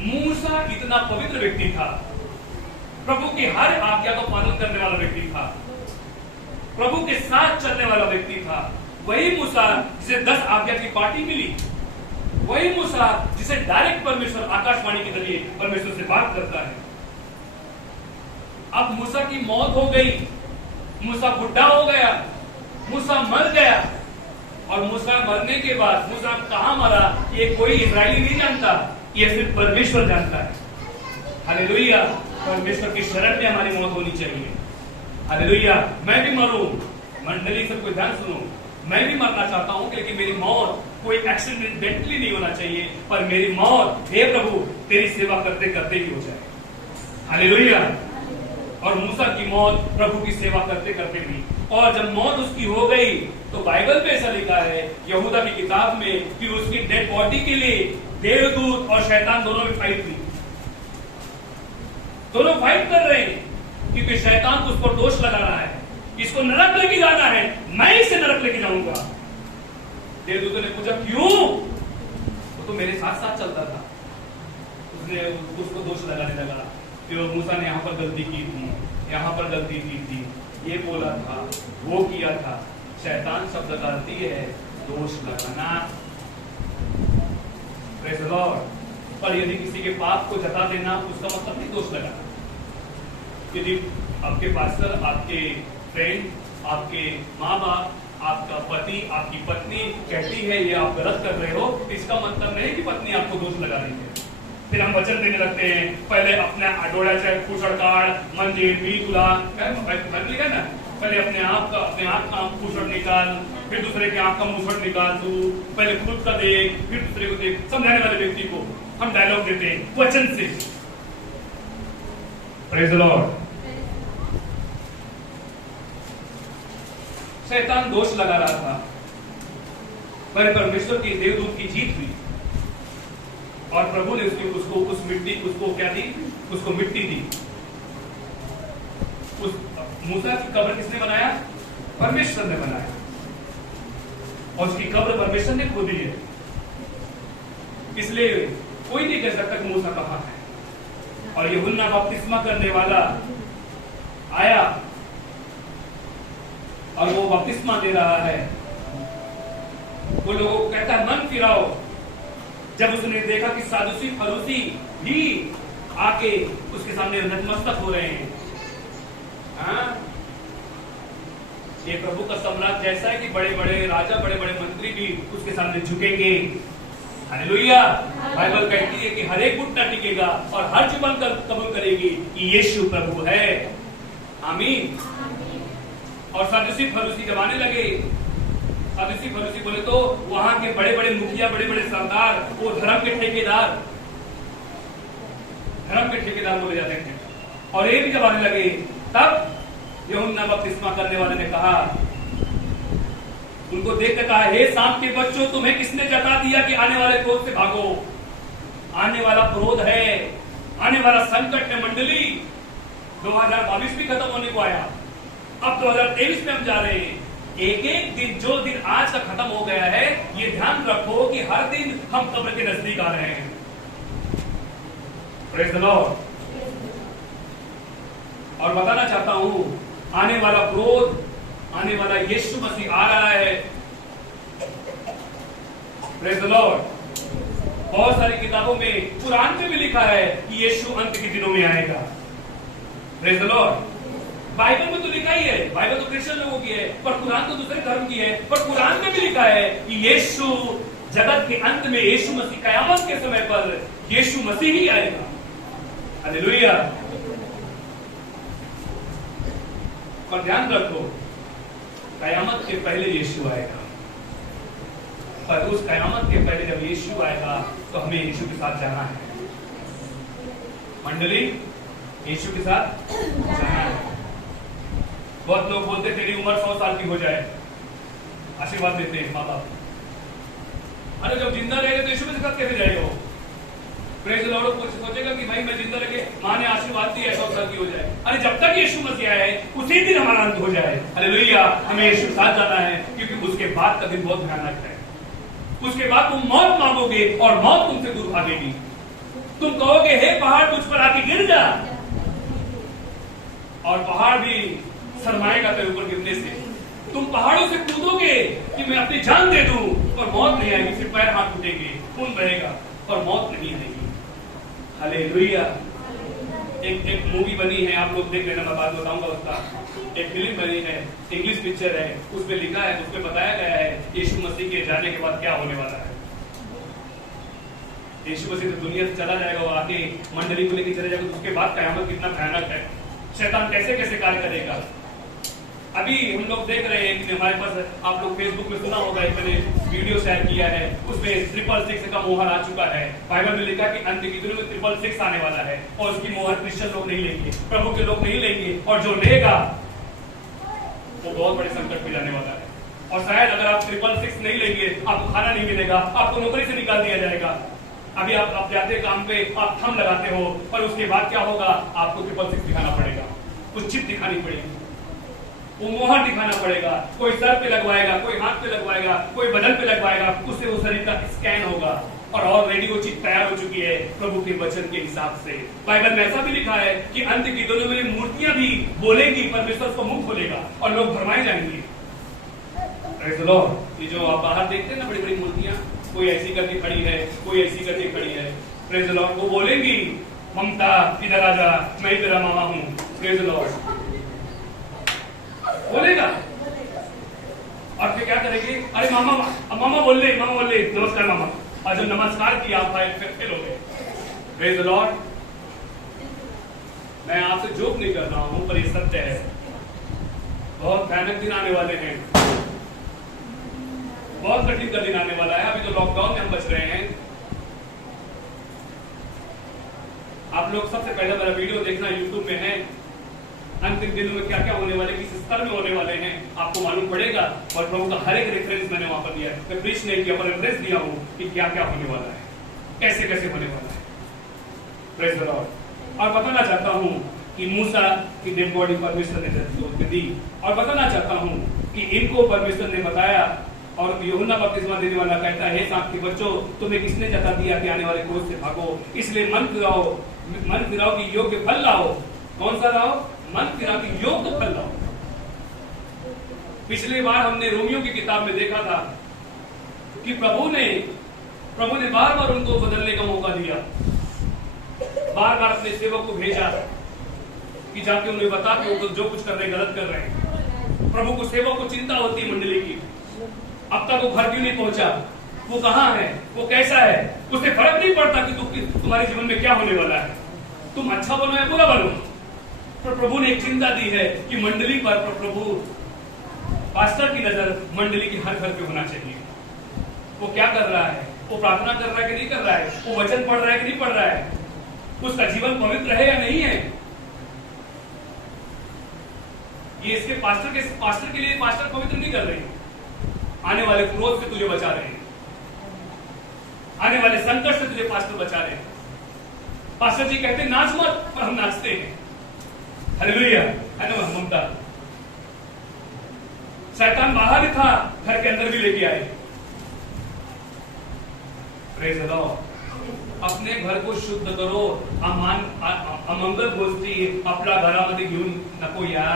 मूसा इतना पवित्र व्यक्ति था, प्रभु की हर आज्ञा को पालन करने वाला व्यक्ति था, प्रभु के साथ चलने वाला व्यक्ति था। वही मूसा जिसे 10 आज्ञा की पार्टी मिली, वही मूसा जिसे डायरेक्ट परमेश्वर आकाशवाणी के जरिए परमेश्वर से बात करता है। अब मूसा की मौत हो गई, मूसा बुढ़ा हो गया, मूसा मर गया। और मूसा मरने के बाद मूसा कहां मरा ये कोई इजरायली नहीं जानता, ये सिर्फ परमेश्वर जानता है। हालेलुया। परमेश्वर की शरण में हमारी मौत होनी चाहिए। हालेलुया। मैं भी मरूं, मंडली सबको ध्यान सुनो, मैं भी मरना चाहता हूं, लेकिन मेरी मौत कोई एक्सीडेंटली नहीं होना चाहिए, पर मेरी मौत हे प्रभु तेरी सेवा करते करते ही हो जाए। हालेलुया। और मूसा की मौत प्रभु की सेवा करते करते हुई, और जब मौत उसकी हो गई तो बाइबल में ऐसा लिखा है यहूदा की किताब में कि उसकी डेड बॉडी के लिए देवदूत और शैतान दोनों में फाइट हुई। दोनों फाइट कर रहे हैं क्योंकि शैतान उस पर दोष लगा रहा है, इसको नरक लेके जाना है, मैं इसे नरक लेके जाऊंगा। देवदूतों ने पूछा क्यों? वो तो मेरे साथ साथ चलता था। उसने उसको दोष लगाने लगा कि मूसा ने यहाँ पर गलती की थी, यहाँ पर गलती की थी, ये बोला था, वो किया था। शैतान शब्द गलती है दोष लगाना। Praise the Lord. पर यदि किसी के पाप को जता देना उसका मतलब नहीं दोष लगाना। यदि आपके पास्टर, आपके फ्रेंड, आपके माँ बाप, आपका पति, आपकी पत्नी कहती है ये आप गलत कर रहे हो, इसका मतलब नहीं कि पत्नी आपको दोष लगा रही है। फिर हम वचन देने लगते हैं, पहले अपना डोड़ा चाहे पूछड़ काट, मंदिर भी तुला लिखा ना, पहले अपने आप का पूछड़ निकाल, फिर दूसरे के आंख का मूछड़ निकाल तू, पहले खुद का देख, फिर दूसरे को देख। समझाने वाले व्यक्ति को हम डायलॉग देते हैं वचन से। Praise the Lord. शैतान दोष लगा रहा था, पर परमेश्वर की देवदूत की जीत हुई और प्रभु ने उसको क्या दी? उसको मिट्टी दी। उस मूसा की कब्र किसने बनाया? परमेश्वर ने बनाया, और उसकी कब्र परमेश्वर ने खोदी है। इसलिए कोई नहीं कह सकता कि मूसा कहां है। और यूहन्ना बपतिस्मा करने वाला आया और वो बपतिस्मा दे रहा है, वो लोगों को कहता है मन फिराओ। जब उसने देखा कि सादुसी फरूसी भी आके उसके सामने नतमस्तक हो रहे हैं। हाँ? ये प्रभु का सम्राट जैसा है कि बड़े बड़े राजा, बड़े बड़े मंत्री भी उसके सामने झुकेंगे। हालेलुया। बाइबल कहती है कि हर एक घुटना टिकेगा और हर जुबान कबूल करेगी कि यीशु प्रभु है। आमीन। और सादुसी फरूसी जब आने लगे, सादुसी फरूसी बोले तो वहां के बड़े बड़े मुखिया, बड़े बड़े सरदार, वो धर्म के ठेकेदार बोले जाते थे। और ये भी जब आने लगे, तब यूहन्ना बपतिस्मा करने वाले ने कहा, उनको देख कर कहा, हे सांप के बच्चों, तुम्हें किसने जता दिया कि आने वाले क्रोध से भागो? आने वाला क्रोध है, आने वाला संकट है। मंडली 2022 भी खत्म होने को आया, अब 2023 में हम जा रहे हैं। एक एक दिन, जो दिन आज का खत्म हो गया है, ये ध्यान रखो कि हर दिन हम कब्र के नजदीक आ रहे हैं। Praise the Lord. और बताना चाहता हूं, आने वाला क्रोध, आने वाला यीशु मसीह आ रहा है। Praise the Lord. बहुत सारी किताबों में, कुरान में भी लिखा है कि यीशु अंत के दिनों में आएगा। Praise the Lord. बाइबल में तो लिखा ही है, बाइबल तो क्रिश्चियन लोगों की है, पर कुरान तो दूसरे धर्म की है। पर कुरान में भी लिखा है कि यीशु जगत के अंत में, यीशु मसीह कयामत के समय पर यीशु मसीह ही आएगा। हालेलुया। पर ध्यान रखो, कयामत के पहले यीशु आएगा। पर उस कयामत के पहले जब यीशु आएगा तो हमें यीशु के साथ जाना है। मंडली, यीशु के साथ जाना है। बहुत लोग बोलते तेरी उम्र 100 साल की हो जाए, आशीर्वाद देते हैं माँ बाप। अरे जब जिंदा रहेगा तो यीशु के साथ कैसे जाएगा? Praise the Lord. कुछ सोचेगा कि भाई मैं जिंदा रहे, माँ ने आशीर्वाद दिया 100 साल की हो जाए। अरे जब तक यीशु मसीह आए उसी दिन हमारा अंत हो जाए। हालेलुया। हमें यीशु के साथ जाना है, क्योंकि उसके बाद का दिन बहुत भयानक है। उसके बाद तुम मौत मांगोगे और मौत तुमसे दूर भागेगी। तुम कहोगे, हे पहाड़ मुझ पर आके गिर जा, और पहाड़ भी शर्माएगा तेरे ऊपर गिरने से। तुम पहाड़ों से कूदोगे कि मैं अपनी जान दे दूं, और मौत नहीं आएगी, सिर्फ पैर हाथ टूटेंगे, खून बहेगा, और मौत नहीं आएगी। हालेलुया। एक मूवी बनी है, आप लोग देख लेना, मैं बात बताऊंगा उसका। एक फिल्म बनी है, इंग्लिश पिक्चर है, उसमें लिखा है, उसमें बताया गया है यीशु मसीह के जाने के बाद क्या होने वाला है। यीशु मसीह तो दुनिया से चला जाएगा, वो आके मंडली को लेकर चले जाएगा, तो उसके बाद कयामत कितना भयानक है, शैतान कैसे कैसे कार्य करेगा। अभी हम लोग देख रहे हैं कि हमारे पास, आप लोग फेसबुक में सुना होगा, एक मैंने वीडियो शेयर किया है, उसमें 666 का मोहर आ चुका है। बाइबल में लिखा कि अंत के दिनों में 666 आने वाला है, और उसकी मोहर क्रिश्चियन लोग नहीं लेंगे, प्रभु के लोग नहीं लेंगे, और जो लेगा वो बहुत बड़े संकट में जाने वाला है। और शायद अगर आप 666 नहीं लेंगे, आपको खाना नहीं मिलेगा, आपको नौकरी से निकाल दिया जाएगा। अभी आप जाते काम पे, आप थंब लगाते हो, और उसके बाद क्या होगा, आपको 666 दिखाना पड़ेगा, कुछ चिप दिखानी पड़ेगी, वो मोहर दिखाना पड़ेगा। कोई सर पे लगवाएगा, कोई हाथ पे लगवाएगा, कोई बदन पे लगवाएगा, उससे वो शरीर का स्कैन होगा। और ऑलरेडी वो चीज तैयार हो चुकी है प्रभु के वचन के हिसाब से। बाइबल में ऐसा भी लिखा है कि अंत के दिनों में मूर्तियां भी बोलेंगी, परमेश्वर को मुंह खोलेगा, और लोग भरमाए जाएंगे। Praise the Lord. ये जो आप बाहर देखते हैं ना, बड़ी बड़ी मूर्तियां, कोई ऐसी करके खड़ी है, कोई ऐसी करके खड़ी है। Praise the Lord. वो बोलेंगी, ममता इधर आजा, मैं तेरा मामा हूं। Praise the Lord. बोलेगा, और फिर क्या करेगी, अरे मामा मामा बोल ले, मामा बोल ले, नमस्कार मामा, और जब नमस्कार किया आप फिर हो गए। Praise the Lord. मैं आपसे जोक नहीं कर रहा हूं, पर ये सत्य है। बहुत भयानक दिन आने वाले हैं, बहुत कठिन का दिन आने वाला है। अभी तो लॉकडाउन में हम बच रहे हैं। आप लोग सबसे पहले मेरा वीडियो देखना यूट्यूब में है। अंतिम दिनों में क्या क्या होने वाले, किस स्तर में होने वाले हैं आपको मालूम पड़ेगा। और प्रभु का हर एक रेफरेंस मैंने वहां पर दिया है। मैं प्रीच नहीं किया पर रेफरेंस दिया हूं कि क्या क्या होने वाला है, कैसे कैसे होने वाला है। Praise the Lord. और बताना चाहता हूं कि मूसा की डेड बॉडी परमेश्वर ने दी, और बताना चाहता हूं कि इनको परमेश्वर ने बताया। और यूहन्ना बपतिस्मा देने वाला कहता है, सांप के बच्चों, तुम्हें किसने जता दिया कि आने वाले क्रोध से भागो, इसलिए मन फिराओ कि योग्य फल लाओ। कौन सा लाओ? मन फिराओ कि योग्य फल लाओ। पिछली बार हमने रोमियो की किताब में देखा था कि प्रभु ने बार बार उनको बदलने का मौका दिया, बार बार अपने सेवक को भेजा कि जाके उन्हें बता कि वो जो कुछ कर रहे हैं गलत कर रहे हैं। प्रभु को सेवक को चिंता होती है मंडली की, अब तक वो घर क्यों नहीं पहुंचा, वो कहां है, वो कैसा है, उसे फर्क नहीं पड़ता कि तुम्हारे जीवन में क्या होने वाला है, तुम अच्छा बनो या बुरा बनो। पर प्रभु ने एक चिंता दी है कि मंडली पर प्रभु पास्टर की नजर मंडली की हर घर पे होना चाहिए। वो क्या कर रहा है, वो प्रार्थना कर रहा है कि नहीं कर रहा है, वो वचन पढ़ रहा है कि नहीं पढ़ रहा है, उसका जीवन पवित्र है या नहीं है। ये इसके पास्टर के लिए पास्टर पवित्र नहीं कर रहे हैं, आने वाले क्रोध से तुझे बचा रहे हैं, आने वाले संकट से तुझे पास्टर बचा रहे हैं। पास्टर जी कहते नाच मत, पर हम नाचते हैं। हालेलुया, है ना ममता। शैतान बाहर था, घर के अंदर भी लेके आए। Praise the Lord. अपने घर को शुद्ध करो, अमंगल गोष्टी आपल्या घरामध्ये घेऊन नको या।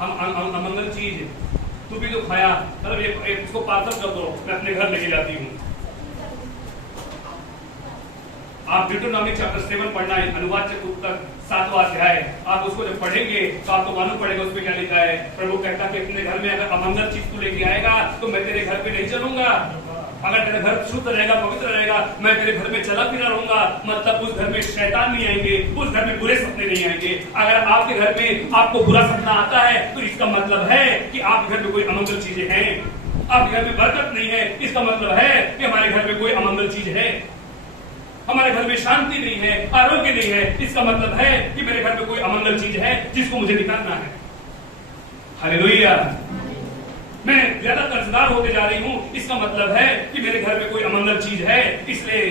हम अमंगल चीज तू भी तो खाया, मतलब इसको पार्सल कर दो, मैं अपने घर लेके जाती हूँ। आप ड्यूटोनॉमी चैप्टर 7 पढ़ना है, अनुवाद से पुस्तक 7वां अध्याय, आप उसको जब पढ़ेंगे तो आपको मालूम पड़ेगा उसमें क्या लिखा है। प्रभु कहता है कि अपने घर में अगर अमंगल चीज तू लेके आएगा तो मैं तेरे घर पे नहीं चलूंगा। अगर तेरा घर शुद्ध रहेगा, पवित्र रहेगा, मैं तेरे घर में चला फिरा रहूंगा, मतलब उस घर में शैतान नहीं आएंगे, उस घर में बुरे सपने नहीं आएंगे। अगर आपके घर में आपको बुरा सपना आता है तो इसका मतलब है कि आपके घर में कोई अमंगल चीजें हैं। आपके घर में बरकत नहीं है, इसका मतलब है कि हमारे घर में कोई अमंगल चीज है। हमारे घर में शांति नहीं है, आरोग्य नहीं है, इसका मतलब है कि मेरे घर में कोई अमंगल चीज है जिसको मुझे निकालना है। हालेलुया। मैं ज्यादा कर्जदार होते जा रही हूं, इसका मतलब है कि मेरे घर में कोई अमंगल चीज है, इसलिए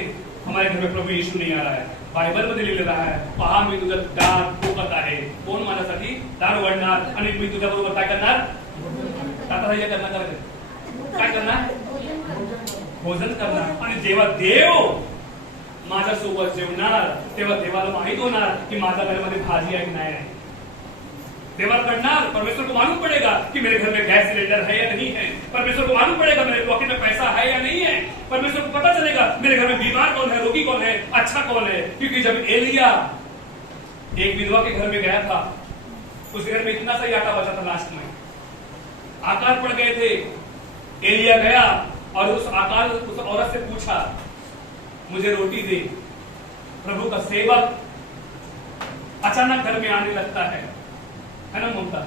हमारे घर में प्रभु यीशु नहीं आ रहा है। बायबल मध्ये लिहिलेलं आहे, पहा मी तुझं दार ठोकत आहे, कोण माझ्यासाठी दार उघडणार आणि मी तुझ्या बरोबर काय करणार, आता हे करणार, काय करणार, भोजन करणार। आणि जेव्हा देव माझ्यासोबत जेवणार तेव्हा देवाला माहित होणार की माझ्या घरामध्ये भाजी आहे की नाही आहे। देवाला कळणार, परमेश्वर को मालूम पड़ेगा कि मेरे घर में गैस सिलेंडर है या नहीं है। परमेश्वर को मालूम पड़ेगा मेरे पॉकेट में पैसा है या नहीं है। परमेश्वर को पता चलेगा मेरे घर में बीमार कौन है, रोगी कौन है, अच्छा कौन है। क्योंकि जब एलिया एक विधवा के घर में गया था, उस घर में इतना सा ही आटा बचा था, लास्ट में आकाल पड़ गए थे। एलिया गया और उस औरत से पूछा, मुझे रोटी दे। प्रभु का सेवक अचानक घर में आने लगता है ना ममता,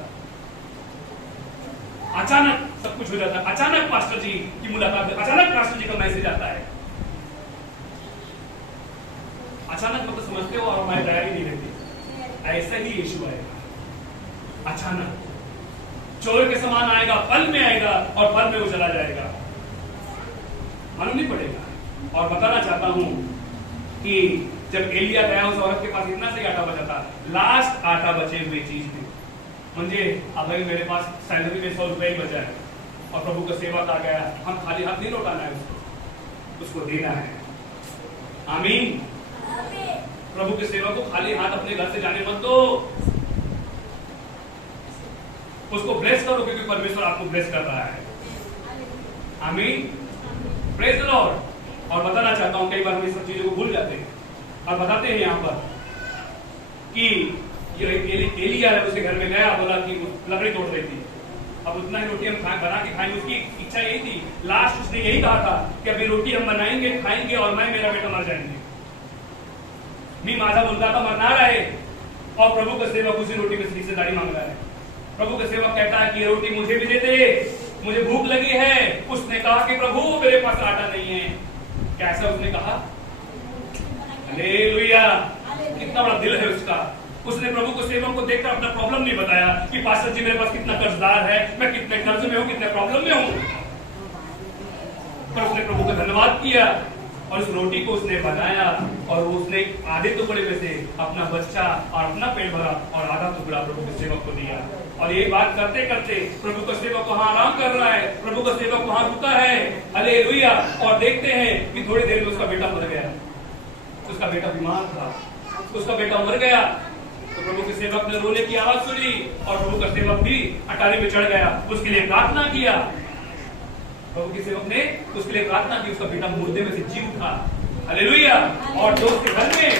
अचानक सब कुछ हो जाता है। अचानक पास्टर जी की मुलाकात है, अचानक पास्टर जी का मैसेज आता है। अचानक मतलब समझते हो, और हमारी तैयारी नहीं रहती। ऐसा ही यीशु आएगा, अचानक चोर के समान आएगा, पल में आएगा और पल में वो चला जाएगा, मालूम नहीं पड़ेगा। और बताना चाहता हूं कि जब एलिया गया उस औरत के पास इतना से आटा बचा था, लास्ट आटा बचे हुए चीज थी, मुझे अभी मेरे पास सैलरी में 100 रुपए ही बचा है और प्रभु का सेवक आ गया, हम खाली हाथ नहीं लौटाना है, उसको देना है। आमीन। प्रभु के सेवक को खाली हाथ अपने घर से जाने मत दो, उसको ब्लेस करो, क्योंकि परमेश्वर आपको ब्लेस कर रहा है। आमीन। Praise the Lord. और बताना चाहता हूं, कई बार हम इस सब चीजों को भूल जाते हैं और बताते हैं यहाँ पर कि एलिया उसके घर में गया, बोला कि लकड़ी तोड़ रही थी, अब उतना ही रोटी हम बना के खाएंगे, उसकी इच्छा यही थी। लास्ट उसने यही कहा था कि अभी रोटी हम बनाएंगे, खाएंगे और मैं मेरा बेटा मर जाएंगे। मी माझा मुलगा तो मरणार है, और प्रभु का सेवक उसी रोटी में हिस्सेदारी मांग रहा है। प्रभु का सेवक कहता है कि ये रोटी मुझे भी दे दे, मुझे भूख लगी है। उसने कहा कि प्रभु मेरे पास आटा नहीं है। कैसा उसने कहा? हालेलुया। कितना बड़ा दिल है उसका। उसने प्रभु को सेवक को देखकर अपना प्रॉब्लम नहीं बताया कि पास्टर जी मेरे पास कितना कर्जदार है, मैं कितने कर्ज में हूँ, कितने प्रॉब्लम में हूँ, पर उसने प्रभु का धन्यवाद किया और उस रोटी को उसने बनाया और उसने आधे टुकड़े में से अपना बच्चा और अपना पेट भरा और आधा टुकड़ा प्रभु के सेवक को दिया। और ये बात करते करते प्रभु का सेवक वहां आराम कर रहा है, प्रभु का सेवक वहां रुका है। हालेलुया। और देखते हैं कि थोड़ी देर में उसका बेटा मर गया। उसका बेटा बीमार था, उसका बेटा मर गया। तो प्रभु के सेवक ने रोने की आवाज सुनी और प्रभु का सेवक भी अटारी में चढ़ गया, उसके लिए प्रार्थना किया। प्रभु के सेवक ने उसके लिए प्रार्थना की, उसका बेटा मुर्दे में से जी उठा। हालेलुया। और जो उसके घर में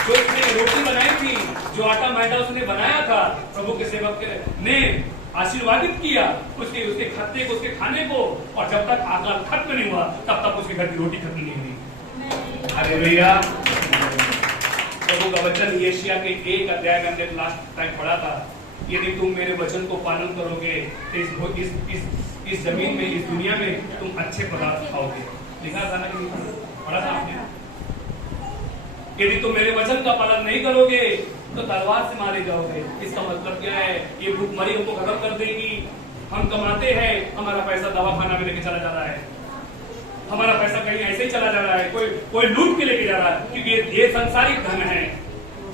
जो उसने रोटी बनाई थी, जो आटा मैदा उसने बनाया था, प्रभु के सेवक ने आशीर्वादित किया उसके खत्ते को, उसके खाने को। और जब तक आकाल खत्म नहीं हुआ तब तक उसके घर की रोटी खत्म नहीं हुई। हालेलुया। प्रभु का वचन यशायाह के 1 अध्याय में हमने लास्ट टाइम पढ़ा था, यदि तुम मेरे वचन को पालन करोगे तो इस जमीन में, इस दुनिया में तुम अच्छे पदार्थ खाओगे। लिखा था ना कि पढ़ा था आपने? यदि तुम मेरे वचन का पालन नहीं करोगे तो तलवार से मारे जाओगे। इसका मतलब क्या है? ये भूखमरी हमको खत्म कर देगी। हम कमाते हैं, हमारा पैसा दवाखाना में लेके चला जा रहा है, हमारा पैसा कहीं ऐसे ही चला जा रहा है, कोई लूट के लेके जा रहा है, क्योंकि ये संसारिक धन है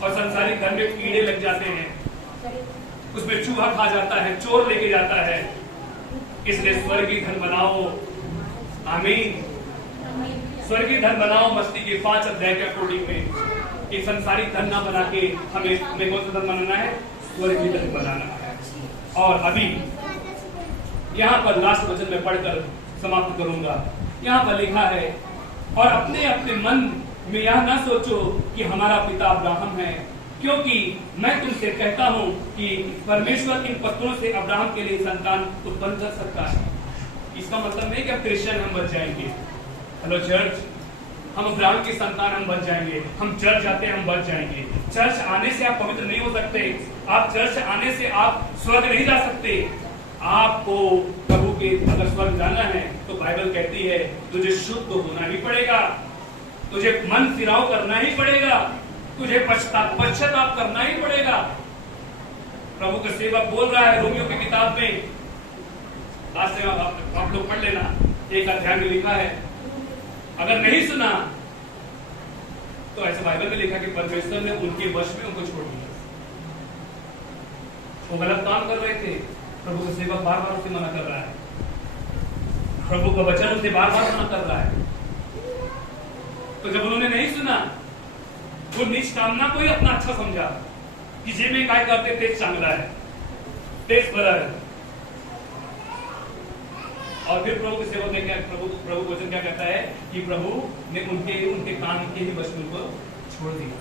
और संसारिक धन में कीड़े लग जाते हैं, उसमें चूहा खा जाता है, चोर लेके जाता है। इसलिए स्वर्गीय धन बनाओ। आमीन। स्वर्गीय धन बनाओ। मस्ती के 5 अध्याय के अकॉर्डिंग में एक संसारिक धन ना बना के हमें कौन सा धन बनाना है? स्वर्गीय धन बनाना है। और अभी यहाँ पर लास्ट वचन में पढ़कर समाप्त करूंगा। यहाँ पर लिखा है, और अपने अपने मन में यह ना सोचो कि हमारा पिता अब्राहम है, क्योंकि मैं तुमसे कहता हूं कि परमेश्वर इन पत्थरों से अब्राहम के लिए संतान उत्पन्न कर सकता है। इसका मतलब नहीं कि अब क्रिश्चियन हम बच जाएंगे। हेलो चर्च, हम अब्राहम की संतान हम बच जाएंगे। हम चर्च जाते हैं, हम बच जाएंगे। चर्च आने से आप पवित्र नहीं हो सकते। आप चर्च आने से आप स्वर्ग नहीं जा सकते। आपको प्रभु के अगर स्वर्ग जाना है तो बाइबल कहती है तुझे शुद्ध होना ही पड़ेगा, तुझे मन फिराव करना ही पड़ेगा, तुझे पश्चाताप करना ही पड़ेगा। प्रभु का सेवक बोल रहा है रोमियो की किताब में, लास्ट में आप लोग पढ़ लेना, 1 अध्याय में लिखा है, अगर नहीं सुना तो ऐसा बाइबल में लिखा कि परमेश्वर ने उनके वश में उनको छोड़ दिया। वो गलत काम कर रहे थे, प्रभु का सेवक बार बार उसे मना कर रहा है, प्रभु का वचन उसे बार बार मना कर रहा है। तो जब उन्होंने नहीं सुना, वो निष्कामना को ही अपना अच्छा समझा कि जे में काय करते तेज चांगला है, तेज बड़ा है। और फिर प्रभु के सेवक ने क्या, प्रभु वचन क्या कहता है कि प्रभु ने उनके काम के ही वश में उनको छोड़ दिया।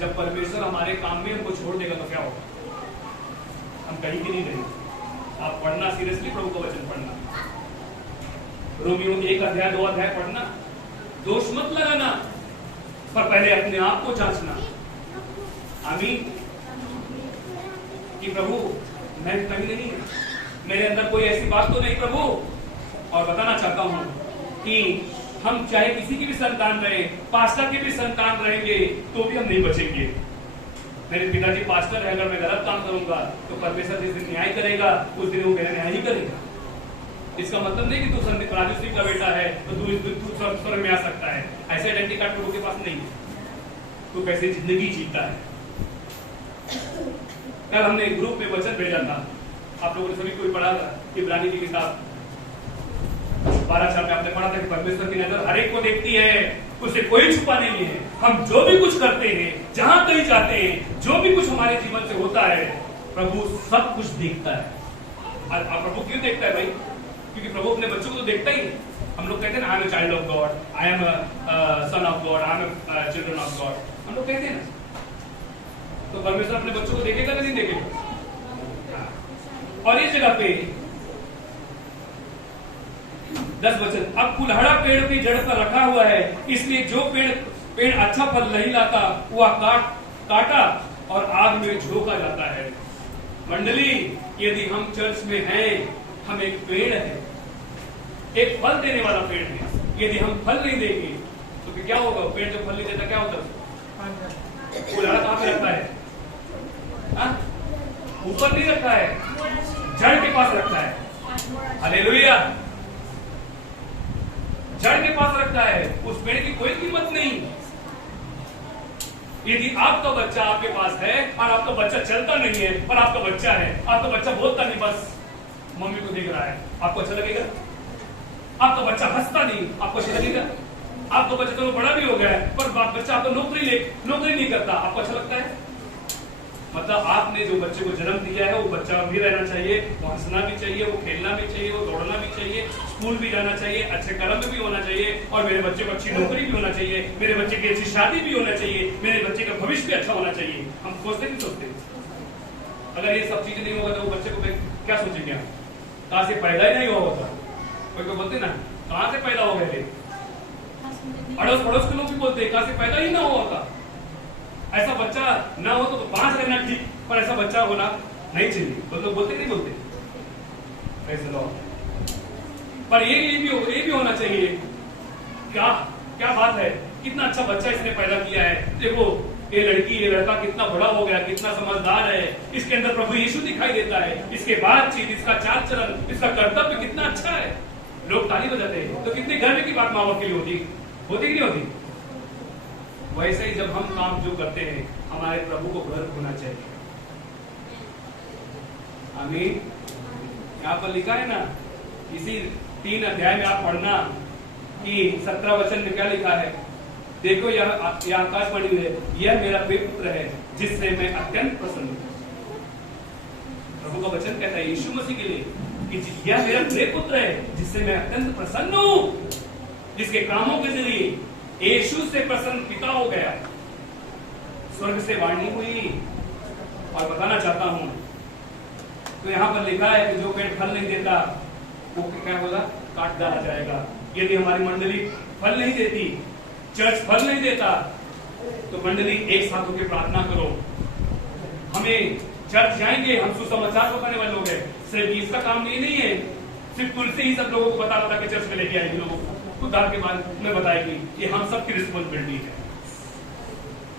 जब परमेश्वर हमारे काम में हमको छोड़ देगा तो क्या होगा? हम कहीं के नहीं रहेंगे। आप पढ़ना सीरियसली, प्रभु का वचन पढ़ना, रोमियो 1 अध्याय 2 अध्याय पढ़ना, दोष मत लगाना, पर पहले अपने आप को जांचना। आमीन। कि प्रभु मैं कहीं नहीं, मेरे अंदर कोई ऐसी बात तो नहीं प्रभु। और बताना चाहता हूं कि हम चाहे किसी की भी संतान रहे, पास्टर की भी संतान रहेंगे तो भी हम नहीं बचेंगे। मेरे पिताजी पास्टर है, अगर मैं गलत काम करूंगा तो परमेश्वर जिस दिन न्याय करेगा उस दिन वो मेरा न्याय ही करेगा। इसका मतलब नहीं कि तू संदीप राजू सिंह का बेटा है तो तू स्वर्ग में आ सकता है। ऐसे आइडेंटिटी कार्ड प्रभु के पास नहीं है। तू कैसे जिंदगी जीता है। कल हमने एक ग्रुप में वचन भेजा था, आप लोगों ने सभी कोई पढ़ा था, इब्रानी की किताब 12:4 में आपने पढ़ा था कि परमेश्वर की नजर हर एक को देखती है, उसे कोई छुपा नहीं है। हम जो भी कुछ करते हैं, जहां कहीं जाते हैं, जो भी कुछ हमारे जीवन से होता है, प्रभु सब कुछ देखता है। और प्रभु क्यों देखता है भाई? क्योंकि प्रभु अपने बच्चों को तो देखता ही है। हम लोग कहते हैं ना, I am a child of God, I am a son of God, I am a children of God, हम लोग कहते हैं ना। तो परमेश्वर अपने बच्चों को देखेगा कि नहीं देखेगा? और इस जगह पे 10 वचन, अब कुल्हाड़ा पेड़ की जड़ पर रखा हुआ है, इसलिए जो पेड़ अच्छा फल नहीं लाता वह काटा और आग में झोंका जाता है। मंडली, यदि हम चर्च में हैं, हम एक पेड़ है, एक फल देने वाला पेड़ है। यदि हम फल नहीं देंगे तो फिर क्या होगा? पेड़ जब फल नहीं देता क्या होता है? वो लाड़ा कहाँ पे रखता है? ऊपर नहीं रखा है, जड़ के पास रखता है। हालेलुया, जड़ के पास रखता है। उस पेड़ की कोई कीमत नहीं। यदि आपका बच्चा आपके पास है और आपका बच्चा चलता नहीं है और आपका बच्चा है, आपका बच्चा बोलता नहीं, बस मम्मी को देख रहा है, आपको अच्छा लगेगा? आपका बच्चा हंसता नहीं, आपको अच्छा लगेगा? आपका बच्चा चलो बड़ा भी हो गया है पर बच्चा आपको नौकरी नहीं करता, आपको अच्छा लगता है? मतलब आपने जो बच्चे को जन्म दिया है वो बच्चा भी रहना चाहिए, वो हंसना भी चाहिए, वो खेलना भी चाहिए, वो दौड़ना भी चाहिए, स्कूल भी जाना चाहिए, अच्छे कर्म में भी होना चाहिए, और मेरे बच्चे को अच्छी नौकरी भी होना चाहिए, मेरे बच्चे की अच्छी शादी भी होना चाहिए, मेरे बच्चे का भविष्य भी अच्छा होना चाहिए। हम सोचते नहीं सोचते? अगर ये सब चीजें नहीं होगा तो वो बच्चे को क्या सोचेंगे? हम कहां से पैदा ही नहीं हुआ होता। कोई बोलते ना कहां से पैदा हो गए? अड़ोस पड़ोस के लोग भी बोलते कहां से पैदा ही ना हुआ होता। ऐसा बच्चा ना हो तो बांस रहना ठीक, पर ऐसा बच्चा होना नहीं चाहिए। तो लोग बोलते नहीं बोलते? पर ये भी होना चाहिए। क्या बात है, कितना अच्छा बच्चा इसने पैदा किया है। देखो ये लड़की ये लड़का कितना बड़ा हो गया, कितना समझदार है, इसके अंदर प्रभु यीशु दिखाई देता है, इसके बातचीत, इसका चाल चलन, इसका कर्तव्य कितना अच्छा है। लोग ताली बजाते हैं। तो कितने गर्व की बात माँ बाप के लिए होती कि नहीं होती? वैसे ही जब हम काम जो करते हैं हमारे प्रभु को गर्व होना चाहिए। आमीन। यहाँ पर लिखा है ना, इसी 3 अध्याय में आप पढ़ना कि 17 वचन में क्या लिखा है। देखो यह आकाशवाणी है, यह मेरा प्रिय पुत्र है जिससे मैं अत्यंत प्रसन्न हूं। प्रभु का वचन कहता है यीशु मसीह के लिए कि यह मेरा प्रिय पुत्र है जिससे मैं अत्यंत प्रसन्न हूं, जिसके कामों के जरिए यीशु से प्रसन्न पिता हो गया। स्वर्ग से वाणी हुई और बताना चाहता हूं। तो यहाँ पर लिखा है कि जो पेड़ फल नहीं देता वो क्या होगा? काट डाला जाएगा। यदि हमारी मंडली फल नहीं देती, चर्च फल नहीं देता, तो मंडली एक साथ होकर प्रार्थना करो। हमें चर्च जाएंगे, हम सुसमाचार बताने वाले लोग हैं। सिर्फ इसका काम ये नहीं है सिर्फ तुलसी ही सब लोगों को बता के चर्च में लेके आएगी, लोगों को उद्धार के बाद में बताएगी। ये हम सबकी रिस्पॉन्सिबिलिटी है।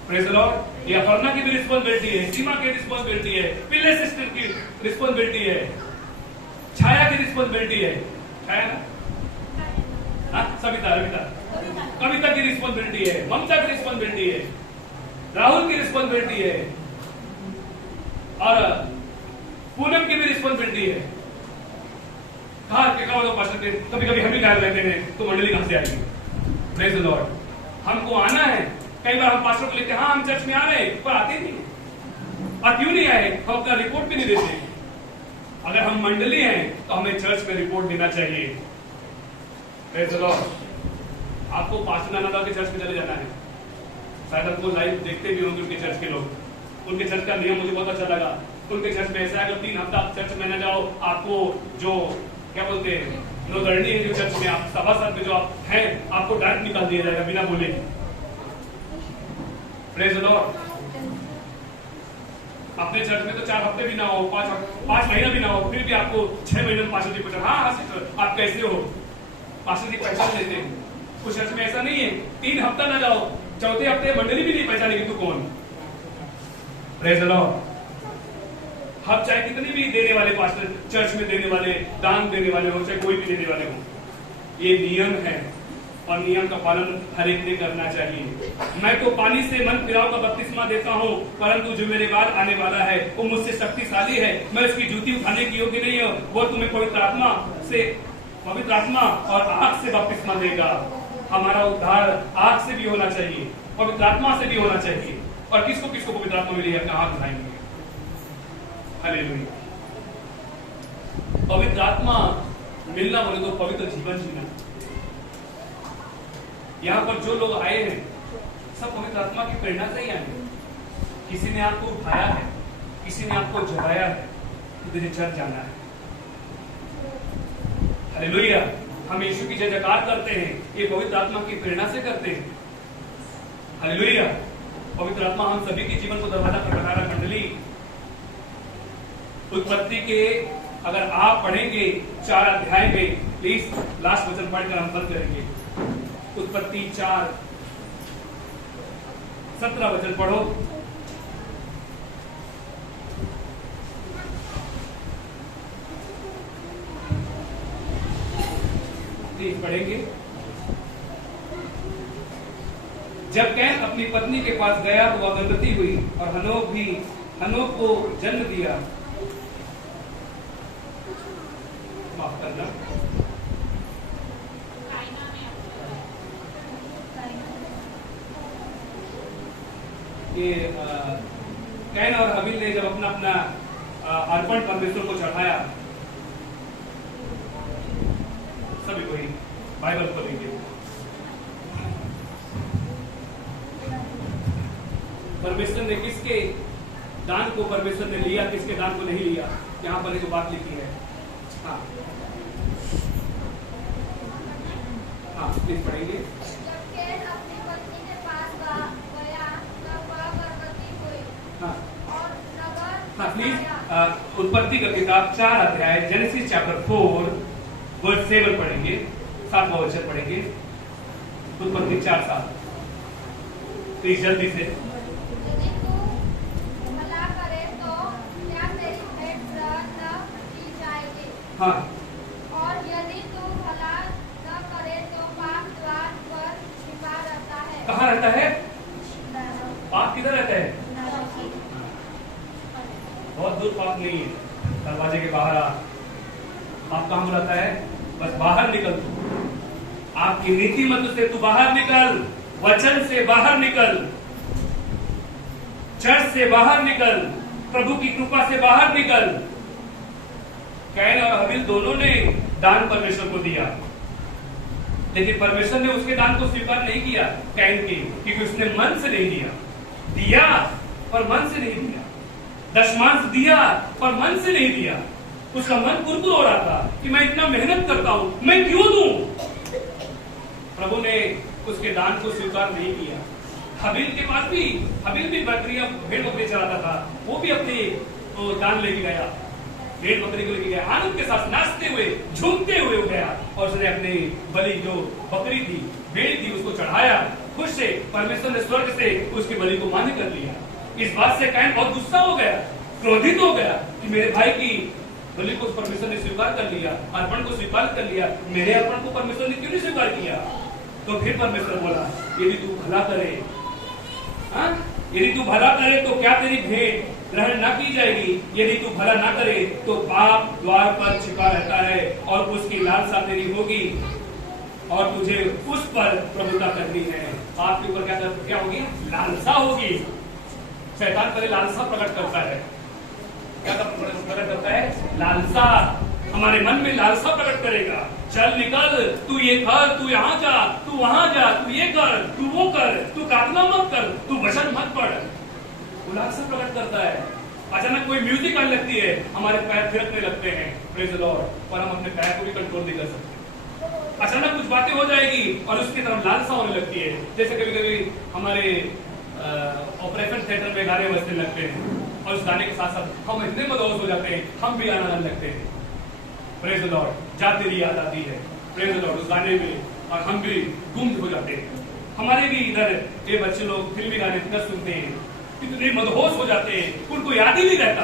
Praise the Lord. ये अपर्णा की भी रिस्पॉन्सिबिलिटी है, सीमा की रिस्पॉन्सिबिलिटी है, पिल्ले सिस्टर की रिस्पॉन्सिबिलिटी है, छाया की रिस्पॉन्सिबिलिटी है। छाया ना, सविता कविता की रिस्पॉन्सिबिलिटी है, ममता की रिस्पॉन्सिबिलिटी है, राहुल की रिस्पॉन्सिबिलिटी है, और पूनम की भी रिस्पॉन्सिबिलिटी है। कभी कभी हम भी गायब रहते हैं तो मंडली कहां से आएगी? Praise the Lord. हमको आना है। कई बार हम पास्टर को लेते हैं, हाँ हम चर्च में आ रहे हैं, पर आते नहीं। और क्यों नहीं आए? हम अपना रिपोर्ट भी नहीं देते। अगर हम मंडली हैं तो हमें चर्च में रिपोर्ट देना चाहिए। Praise the Lord. आपको पास्टर नाना के चर्च में चले जाना है। शायद आपको लाइव देखते भी होंगे उनके चर्च के लोग। उनके चर्च का नियम मुझे बहुत अच्छा लगा। उनके चर्च में ऐसा है अगर 3 हफ्ता आप चर्च में न जाओ, आपको जो क्या बोलते हैं नोदरनी है जो चर्च में आप सभासद में जो आप हैं, आपको डायरेक्ट निकाल दिया जाएगा बिना बोले। Praise the Lord. अपने चर्च में तो 4 हफ्ते भी ना हो, 5 महीना भी ना हो, फिर भी आपको 6 महीने में पास्टर जी पूछा, हाँ सिस्टर आप कैसे हो? पास्टर जी पहचान लेते हैं। कुछ चर्च में ऐसा नहीं है, 3 हफ्ता ना जाओ, 4थे हफ्ते मंडली भी नहीं पहचानेगी तू कौन। Praise the Lord. हम चाहे कितनी भी देने वाले पास्टर चर्च में देने वाले, दान देने वाले हो, चाहे कोई भी देने वाले हो, ये नियम है और नियम का पालन हर एक ने करना चाहिए। मैं तो पानी से मन फिराव का बपतिस्मा देता हूँ, परंतु जो मेरे बाद आने वाला है वो मुझसे शक्तिशाली है, मैं उसकी जूती उठाने की योग्य नहीं हूँ। वो तुम्हें पवित्र आत्मा और आग से बपतिस्मा देगा। हमारा उद्धार आग से भी होना चाहिए, पवित्र आत्मा से भी होना चाहिए। और किसको किसको पवित्र आत्मा मिली है? अपना हाथ उठाएंगे। हालेलुया। पवित्र आत्मा मिलना बोले तो पवित्र जीवन जीना। यहाँ पर जो लोग आए हैं सब पवित्र आत्मा की प्रेरणा से ही आए। किसी ने आपको उठाया है, किसी ने आपको जगाया है कि तुझे चर्च जाना है। हालेलुया। हम यीशु की जय जयकार करते हैं, ये पवित्र आत्मा की प्रेरणा से करते हैं। हालेलुया। पवित्र आत्मा हम सभी के जीवन को दरवाजा खटखटा। मंडली उत्पत्ति के अगर आप पढ़ेंगे 4 अध्याय में, प्लीज लास्ट वचन पढ़कर हम बंद करेंगे। उत्पत्ति 4 17 वचन पढ़ो। पढ़ेंगे। जब कैन अपनी पत्नी के पास गया तो वह गर्भवती हुई और हनोक को जन्म दिया। माफ करना। कि कैन और हबील ने जब अपना अपना अर्पण परमेश्वर को चढ़ाया, सभी को ही बाइबल पढ़ेंगे। परमेश्वर ने किसके दान को परमेश्वर ने लिया, किसके दान को नहीं लिया, यहाँ पर एक बात लिखी है। हाँ हाँ प्लीज पढ़ेंगे। जब कैन अपनी पत्नी के पास गया तब वह गर्भवती हुई। हाँ और नगर हाँ प्लीज उत्पत्ति का किताब 4 अध्याय जेनेसिस चैप्टर 4 वर्स 7 पढ़ेंगे, 7वां वचन पढ़ेंगे। उत्पत्ति 4:7 प्लीज जल्दी से। यदि तू भला करे तो क्या तेरी भेंट ग्रहण न की जाएगी, हाँ और यदि तू भला न करे तो पाप द्वार पर छिपा रहता है। कहाँ रहता है? पाप किधर रहता है? बहुत दूर पाप नहीं है, दरवाजे के बाहर आ। पाप कहाँ रहता है? बस बाहर निकल तू, आपकी नीति मत से तू बाहर निकल, वचन से बाहर निकल, चर्च से बाहर निकल, प्रभु की कृपा से बाहर निकल। कैन और हबील दोनों ने दान परमेश्वर को दिया, लेकिन परमेश्वर ने उसके दान को स्वीकार नहीं किया कैन की, क्योंकि उसने मन से नहीं दिया पर मन से नहीं दिया। दशमांश दिया पर मन से नहीं दिया। उसका मन कुरकुर हो रहा था कि मैं इतना मेहनत करता हूं, मैं क्यों दूं? प्रभु ने उसके दान को स्वीकार नहीं किया। हबील के पास भी, हबील भी बकरियां भेड़ बकरी चलाता था, वो भी अपने दान लेके गया, भेड़ बकरी को लेके गया, आनंद के साथ नाचते हुए झूमते हुए गया और उसने अपनी बलि जो बकरी थी, भेड़ थी, उसको चढ़ाया। खुश से परमेश्वर ने स्वर्ग से उसकी बलि को मान्य कर लिया। इस बात से कैन बहुत गुस्सा हो गया, क्रोधित हो गया कि मेरे भाई की बलि को परमेश्वर ने स्वीकार कर लिया, अर्पण को स्वीकार कर लिया, मेरे अर्पण को परमेश्वर ने क्यों नहीं स्वीकार किया? तो फिर परमेश्वर बोला, यदि तू भला करे, यदि तू भला करे तो क्या तेरी भेंट ग्रहण ना की जाएगी? यदि तू भला ना करे तो पाप द्वार पर छिपा रहता है और उसकी लालसा तेरी होगी और तुझे उस पर प्रभुता करनी है। पाप के ऊपर क्या होगी? लालसा होगी। शैतान पहले लालसा प्रकट करता है। क्या प्रकट करता है? लालसा। हमारे मन में लालसा प्रकट करेगा, चल निकल, तू ये कर, तू यहाँ जा, तू वहां जा, तू ये कर, तू वो कर, तू काटना मत कर, तू वचन मत पढ़। वो लालसा प्रकट करता है। अचानक कोई म्यूजिक आने लगती है, हमारे पैर थिरकने लगते हैं, प्रेज द लॉर्ड, पर हम अपने पैर को भी कंट्रोल नहीं कर सकते। अचानक कुछ बातें हो जाएगी और उसकी तरफ लालसा होने लगती है। जैसे कभी कभी हमारे ऑपरेशन थिएटर में गाने बजने लगते हैं और उस गाने के साथ साथ हम इतने मदहोश हो जाते हैं, हम भी गाना गाने लगते हैं, प्रेज द लॉर्ड, जा तेरी याद आती है, प्रेज द लॉर्ड, उस गाने में, और हम भी गुम हो जाते हैं। हमारे भी इधर ये बच्चे लोग फिल्मी गाने इतना सुनते हैं, इतने मदहोश हो जाते हैं, उनको याद ही नहीं रहता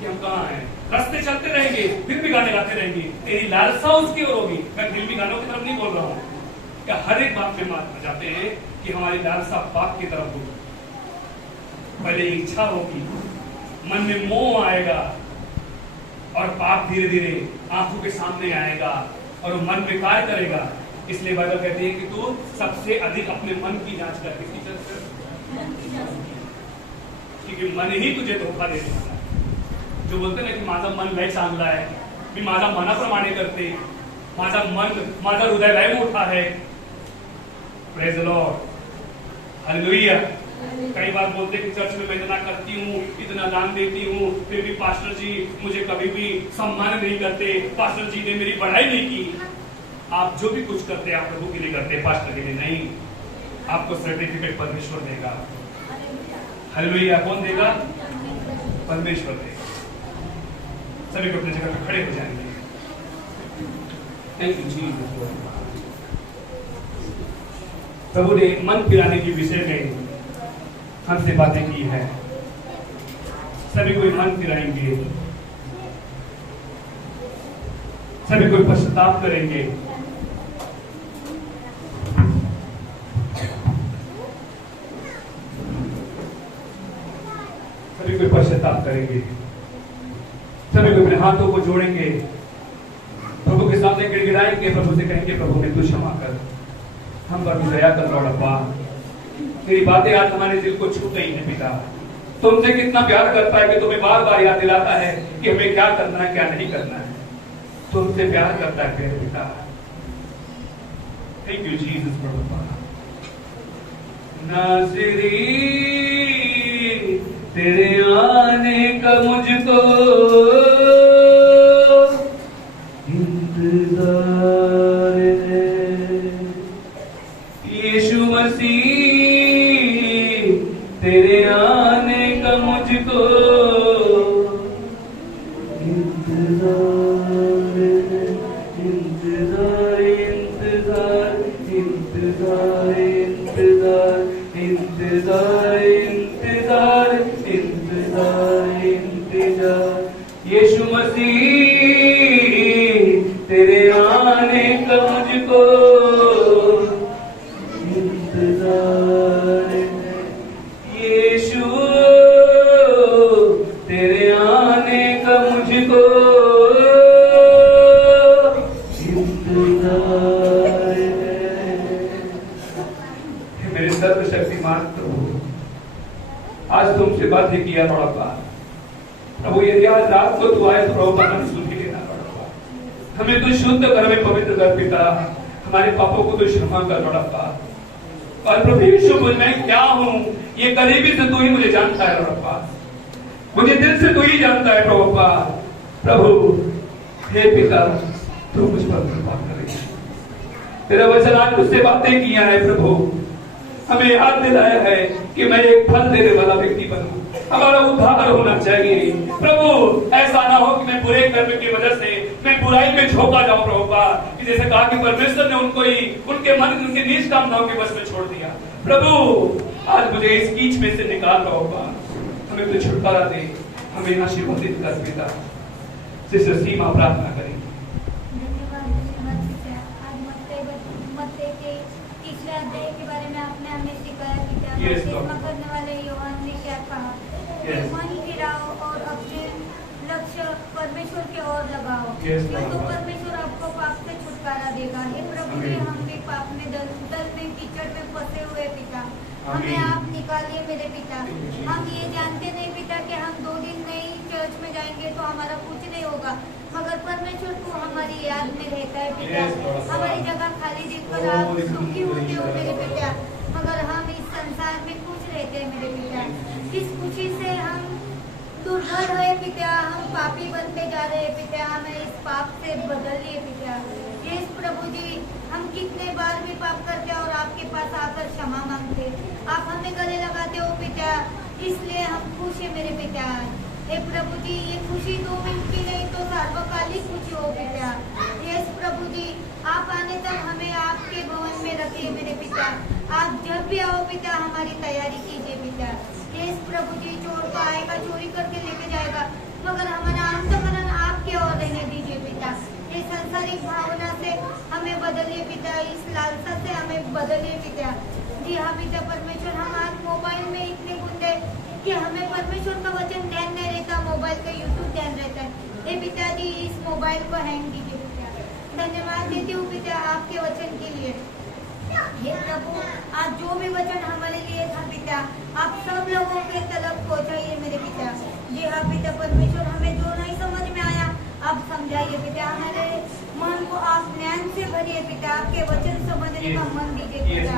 कि हम कहाँ हैं। रास्ते चलते रहेंगे, फिर भी गाने गाते रहेंगे, तेरी लालसा उसकी ओर होगी। मैं फिल्मी गानों की तरफ नहीं बोल रहा हूँ, क्या हर एक बात में बात जाते हैं कि हमारी लालसा पाप की तरफ होगी। पहले इच्छा होगी, मन में मोह आएगा और पाप धीरे धीरे आंखों के सामने आएगा और वो मन में कार्य करेगा। इसलिए बाइबल कहती है कि तू सबसे अधिक अपने मन की जांच कर। किसकी जांच कर? क्योंकि मन ही तुझे धोखा दे देता है। जो बोलते ना कि माझा मन लय चांगला है, मी माझा मनाप्रमाणे करते, माझा मन, माझा हृदय लय मोठा है। Praise the Lord, hallelujah. कई बार बोलते कि चर्च में मैं इतना करती हूँ, इतना दान देती हूँ, फिर भी पास्टर जी मुझे कभी भी सम्मान नहीं करते, पास्टर जी ने मेरी बढ़ाई नहीं की। आप जो भी कुछ करते हैं आप प्रभु के लिए करते हैं, पास्टर के लिए नहीं। आपको सर्टिफिकेट परमेश्वर देगा। हालेलुया। कौन देगा? परमेश्वर देगा। सभी को अपनी जगह पर खड़े हो जाएंगे। Thank you Jesus. प्रभु ने मन फिराने के विषय में हमसे बातें की है। सभी कोई मन फिराएंगे, सभी कोई पश्चाताप करेंगे। सभी कोई पश्चाताप करेंगे, सभी कोई अपने हाथों को जोड़ेंगे, प्रभु के सामने गिड़गिड़ाएंगे, प्रभु से कहेंगे प्रभु ने तू क्षमा कर, हम पर भी दया कर लौट अब्बा। तेरी बातें आज हमारे दिल को छू गई है पिता। तुमसे कितना प्यार करता है कि तुम्हें बार बार याद दिलाता है कि हमें क्या करना है क्या नहीं करना है। तुमसे प्यार करता है प्यारे पिता। थैंक यू जीसस प्रभु। नाज़रीन तेरे आने का मुझको इंतजार है, यीशु मसीह तेरे आने का मुझको इंतजार है, इंतजार इंतजार इंतजार इंतजार इंतजार इंतजार इंतजार इंतजार, यीशु मसीह तेरे आने का मुझको इंतजार है, यीशु तेरे आने का मुझको इंतजार है। मेरे सर्वशक्तिमान प्रभु, आज तुमसे बातें किया पड़ा प्रभु, यदि आज रात को तू आए तो प्रभु मन सुन ही लेना पड़ा। हमें तू शुद्ध कर, हमें पवित्र कर पिता, हमारे पापों को तू क्षमा कर पड़ा। और प्रभु यीशु मैं क्या हूँ ये करीबी से तू ही मुझे जानता है प्रभु, मुझे दिल से तू ही जानता है प्रभु। प्रभु हे पिता, तू मुझ पर कृपा करे। तेरा वचन आज मुझसे बातें किया है प्रभु, हमें याद दिलाया है कि मैं एक फल देने वाला व्यक्ति बनूं, हमारा उद्धार होना चाहिए प्रभु। ऐसा ना हो कि मैं बुरे कर्म की वजह से मैं बुराई में झोंका जाऊं प्रभु, कि जैसे कहा कि परमेश्वर ने उनको ही उनके मन उनके नीच कामनाओं के वश में छोड़ दिया। प्रभु आज मुझे इस कीच में से निकाल प्रभु, हमें तो छुटकारा दे, हमें आशीर्वादित कर पिता। सिस्टर सीमा प्रार्थना करेंगे। Yes, करने वाले यूहन्ना ने क्या कहा? मन गिराओ और अपने लक्ष्य परमेश्वर की ओर लगाओ, तो परमेश्वर आपको पाप से छुटकारा देगा। हे प्रभु जी, हम भी पाप में दल में कीचड़ में फंसे हुए पिता, हमें आप निकालिए मेरे पिता। हम ये जानते नहीं पिता कि हम 2 दिन नहीं चर्च में जाएंगे तो हमारा कुछ नहीं होगा, मगर परमेश्वर तू हमारी याद में रहता है पिता। हमारी जगह खाली देखकर आप सुखी होते हो मेरे पिता, मगर हम इस संसार में खुश रहते हैं मेरे पिता। इस खुशी से हम दुर्बल है पिता, हम पापी बनते जा रहे हैं पिता, हमें इस पाप से बदलिए पिता। यस प्रभु जी, हम कितने बार भी पाप करते हैं और आपके पास आकर क्षमा मांगते, आप हमें गले लगाते हो पिता, इसलिए हम खुश है मेरे पिता। हे प्रभु जी, ये खुशी 2 मिनट की नहीं तो सार्वकालिक खुशी हो पिता। यस प्रभु जी, आप आने तक हमें आपके भवन में रखिए मेरे पिता। आप जब भी आओ पिता हमारी तैयारी कीजिए पिता। यस प्रभु जी, चोर तो आएगा, चोरी करके लेके जाएगा, मगर हमारा अंतकरण आपके ओर रहने दीजिए पिता। ये सांसारिक भावना से हमें बदलिए पिता, इस लालसा से हमें बदलिए पिता। जी हाँ पिता परमेश्वर, हम आज मोबाइल में इतने गुंडे कि हमें परमेश्वर का वचन ध्यान नहीं रहता, मोबाइल का यूट्यूब ध्यान रहता है। हे पिताजी, इस मोबाइल को हैंग कीजिए पिता। धन्यवाद देती हूँ पिता आपके वचन के लिए। हे प्रभु, आज जो भी वचन हमारे लिए था पिता, आप सब लोगों के तलब पहुँचाइए मेरे पिता। जी हाँ पिता परमेश्वर, हमें जो नहीं समझ में आया आप समझाइए पिता, हमारे मन को आप ज्ञान से भरिए पिता, आपके वचन समझने का मन दीजिए पिता।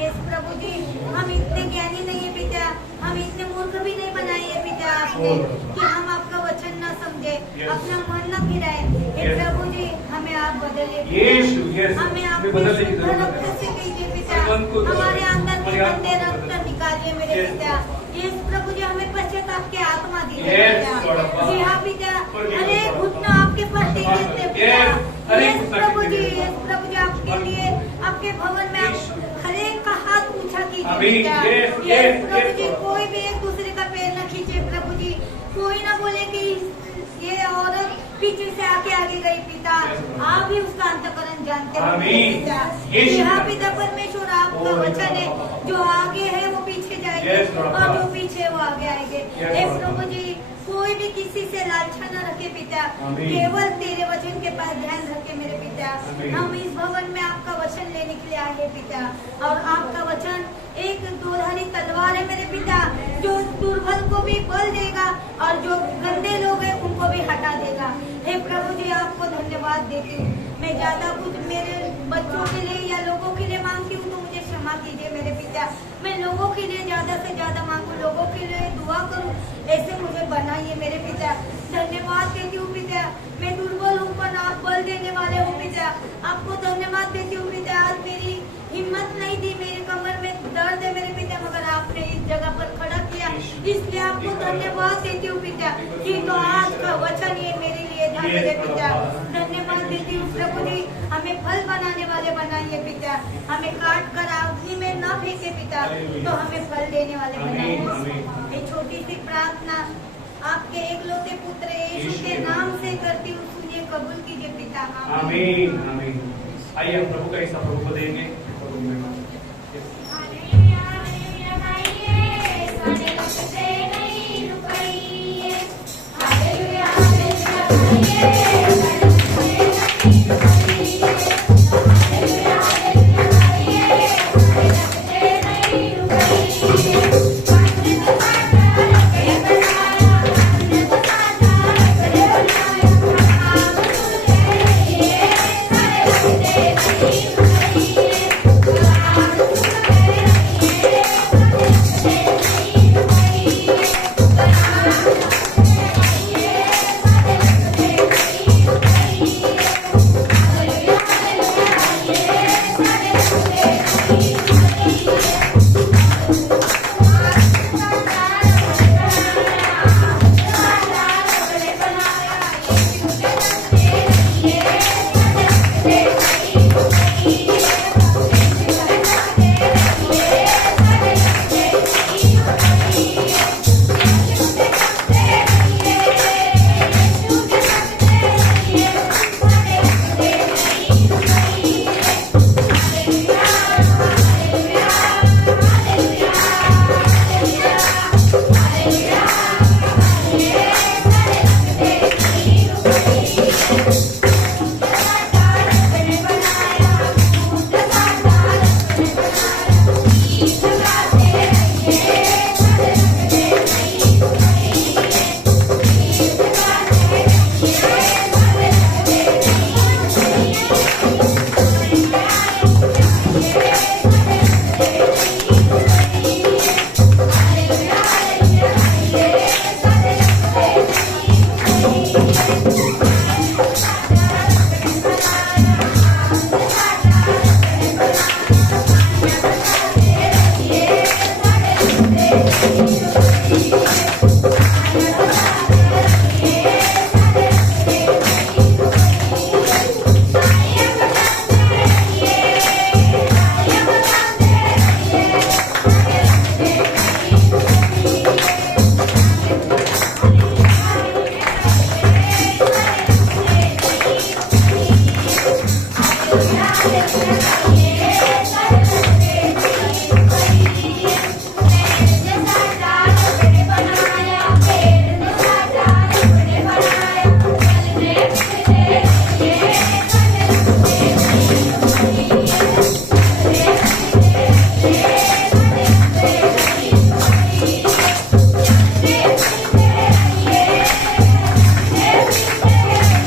यस प्रभु जी, हम इतने ज्ञानी नहीं है पिता, हम इतने मूर्ख भी नहीं बनाइए पिता आपने कि हम आपका वचन न समझे, अपना मन न फिराए। हे प्रभु जी, हमें आप बदलिए, हमें आप शुद्ध रक्त से कीजिए पिता, हमारे अंदर के गंदे रक्त निकालिए मेरे पिता। यस प्रभु जी, हमें पश्चाताप की आत्मा दीजिए पिता। जी हाँ पिता, अरे घुटना आपके पास दे देते पिता। यस प्रभु जी, यस प्रभु जी, आपके लिए आपके भवन में हर एक का हाथ ऊंचा कीजिए पिता। यस प्रभु जी, पीछे से आगे आगे गई पिता, आप ही उसका अंतःकरण जानते हो मेरे आमीन। पिता। यीशु यहाँ पिता परमेश्वर आपका वचन है, जो आगे है वो पीछे जाएंगे Yes, Lord. और जो पीछे है वो आगे आएंगे। Yes, हे Lord. प्रभु जी, कोई भी किसी से लालसा न रखे पिता, आमीन। केवल तेरे वचन के पास ध्यान रखे मेरे पिता। आमीन। हम इस भवन में आपका वचन लेने के लिए आए हैं पिता, और आपका वचन एक दोधारी तलवार है मेरे पिता, जो दुर्बल को भी बल देगा और जो गंदे लोग हैं उनको भी हटा देगा। हे प्रभु जी, आपको धन्यवाद देती हूँ। मैं ज्यादा कुछ मेरे बच्चों के लिए या लोगों के लिए मांगती हूँ तो मुझे क्षमा कीजिए मेरे पिता। मैं लोगों के लिए ज्यादा से ज्यादा मांगू, लोगों के लिए दुआ करूँ, ऐसे मुझे बनाइए मेरे पिता। धन्यवाद देती हूँ पिता, मैं दुर्बल हूँ पर आप बल देने वाले हो पिता। आपको धन्यवाद देती हूँ पिता। आज मेरी हिम्मत नहीं थी, मेरे कमर में दर्द है मेरे पिता, मगर आपने इस जगह पर खड़ा किया, इसलिए आपको धन्यवाद देती हूँ पिता। कि तो आज का वचन ये मेरे लिए था मेरे पिता। धन्यवाद देती हूँ प्रभु जी, हमें फल बनाने वाले बनाइए पिता, हमें काट कर अग्नि में न फेंके पिता, तो हमें फल देने वाले बनाइए। ये छोटी सी प्रार्थना आपके एकलौते पुत्र यीशु के नाम से करती हूँ, सुनिए कबूल कीजिए पिता। आमीन आमीन। आइए हम प्रभु का हिस्सा प्रभु को देंगे।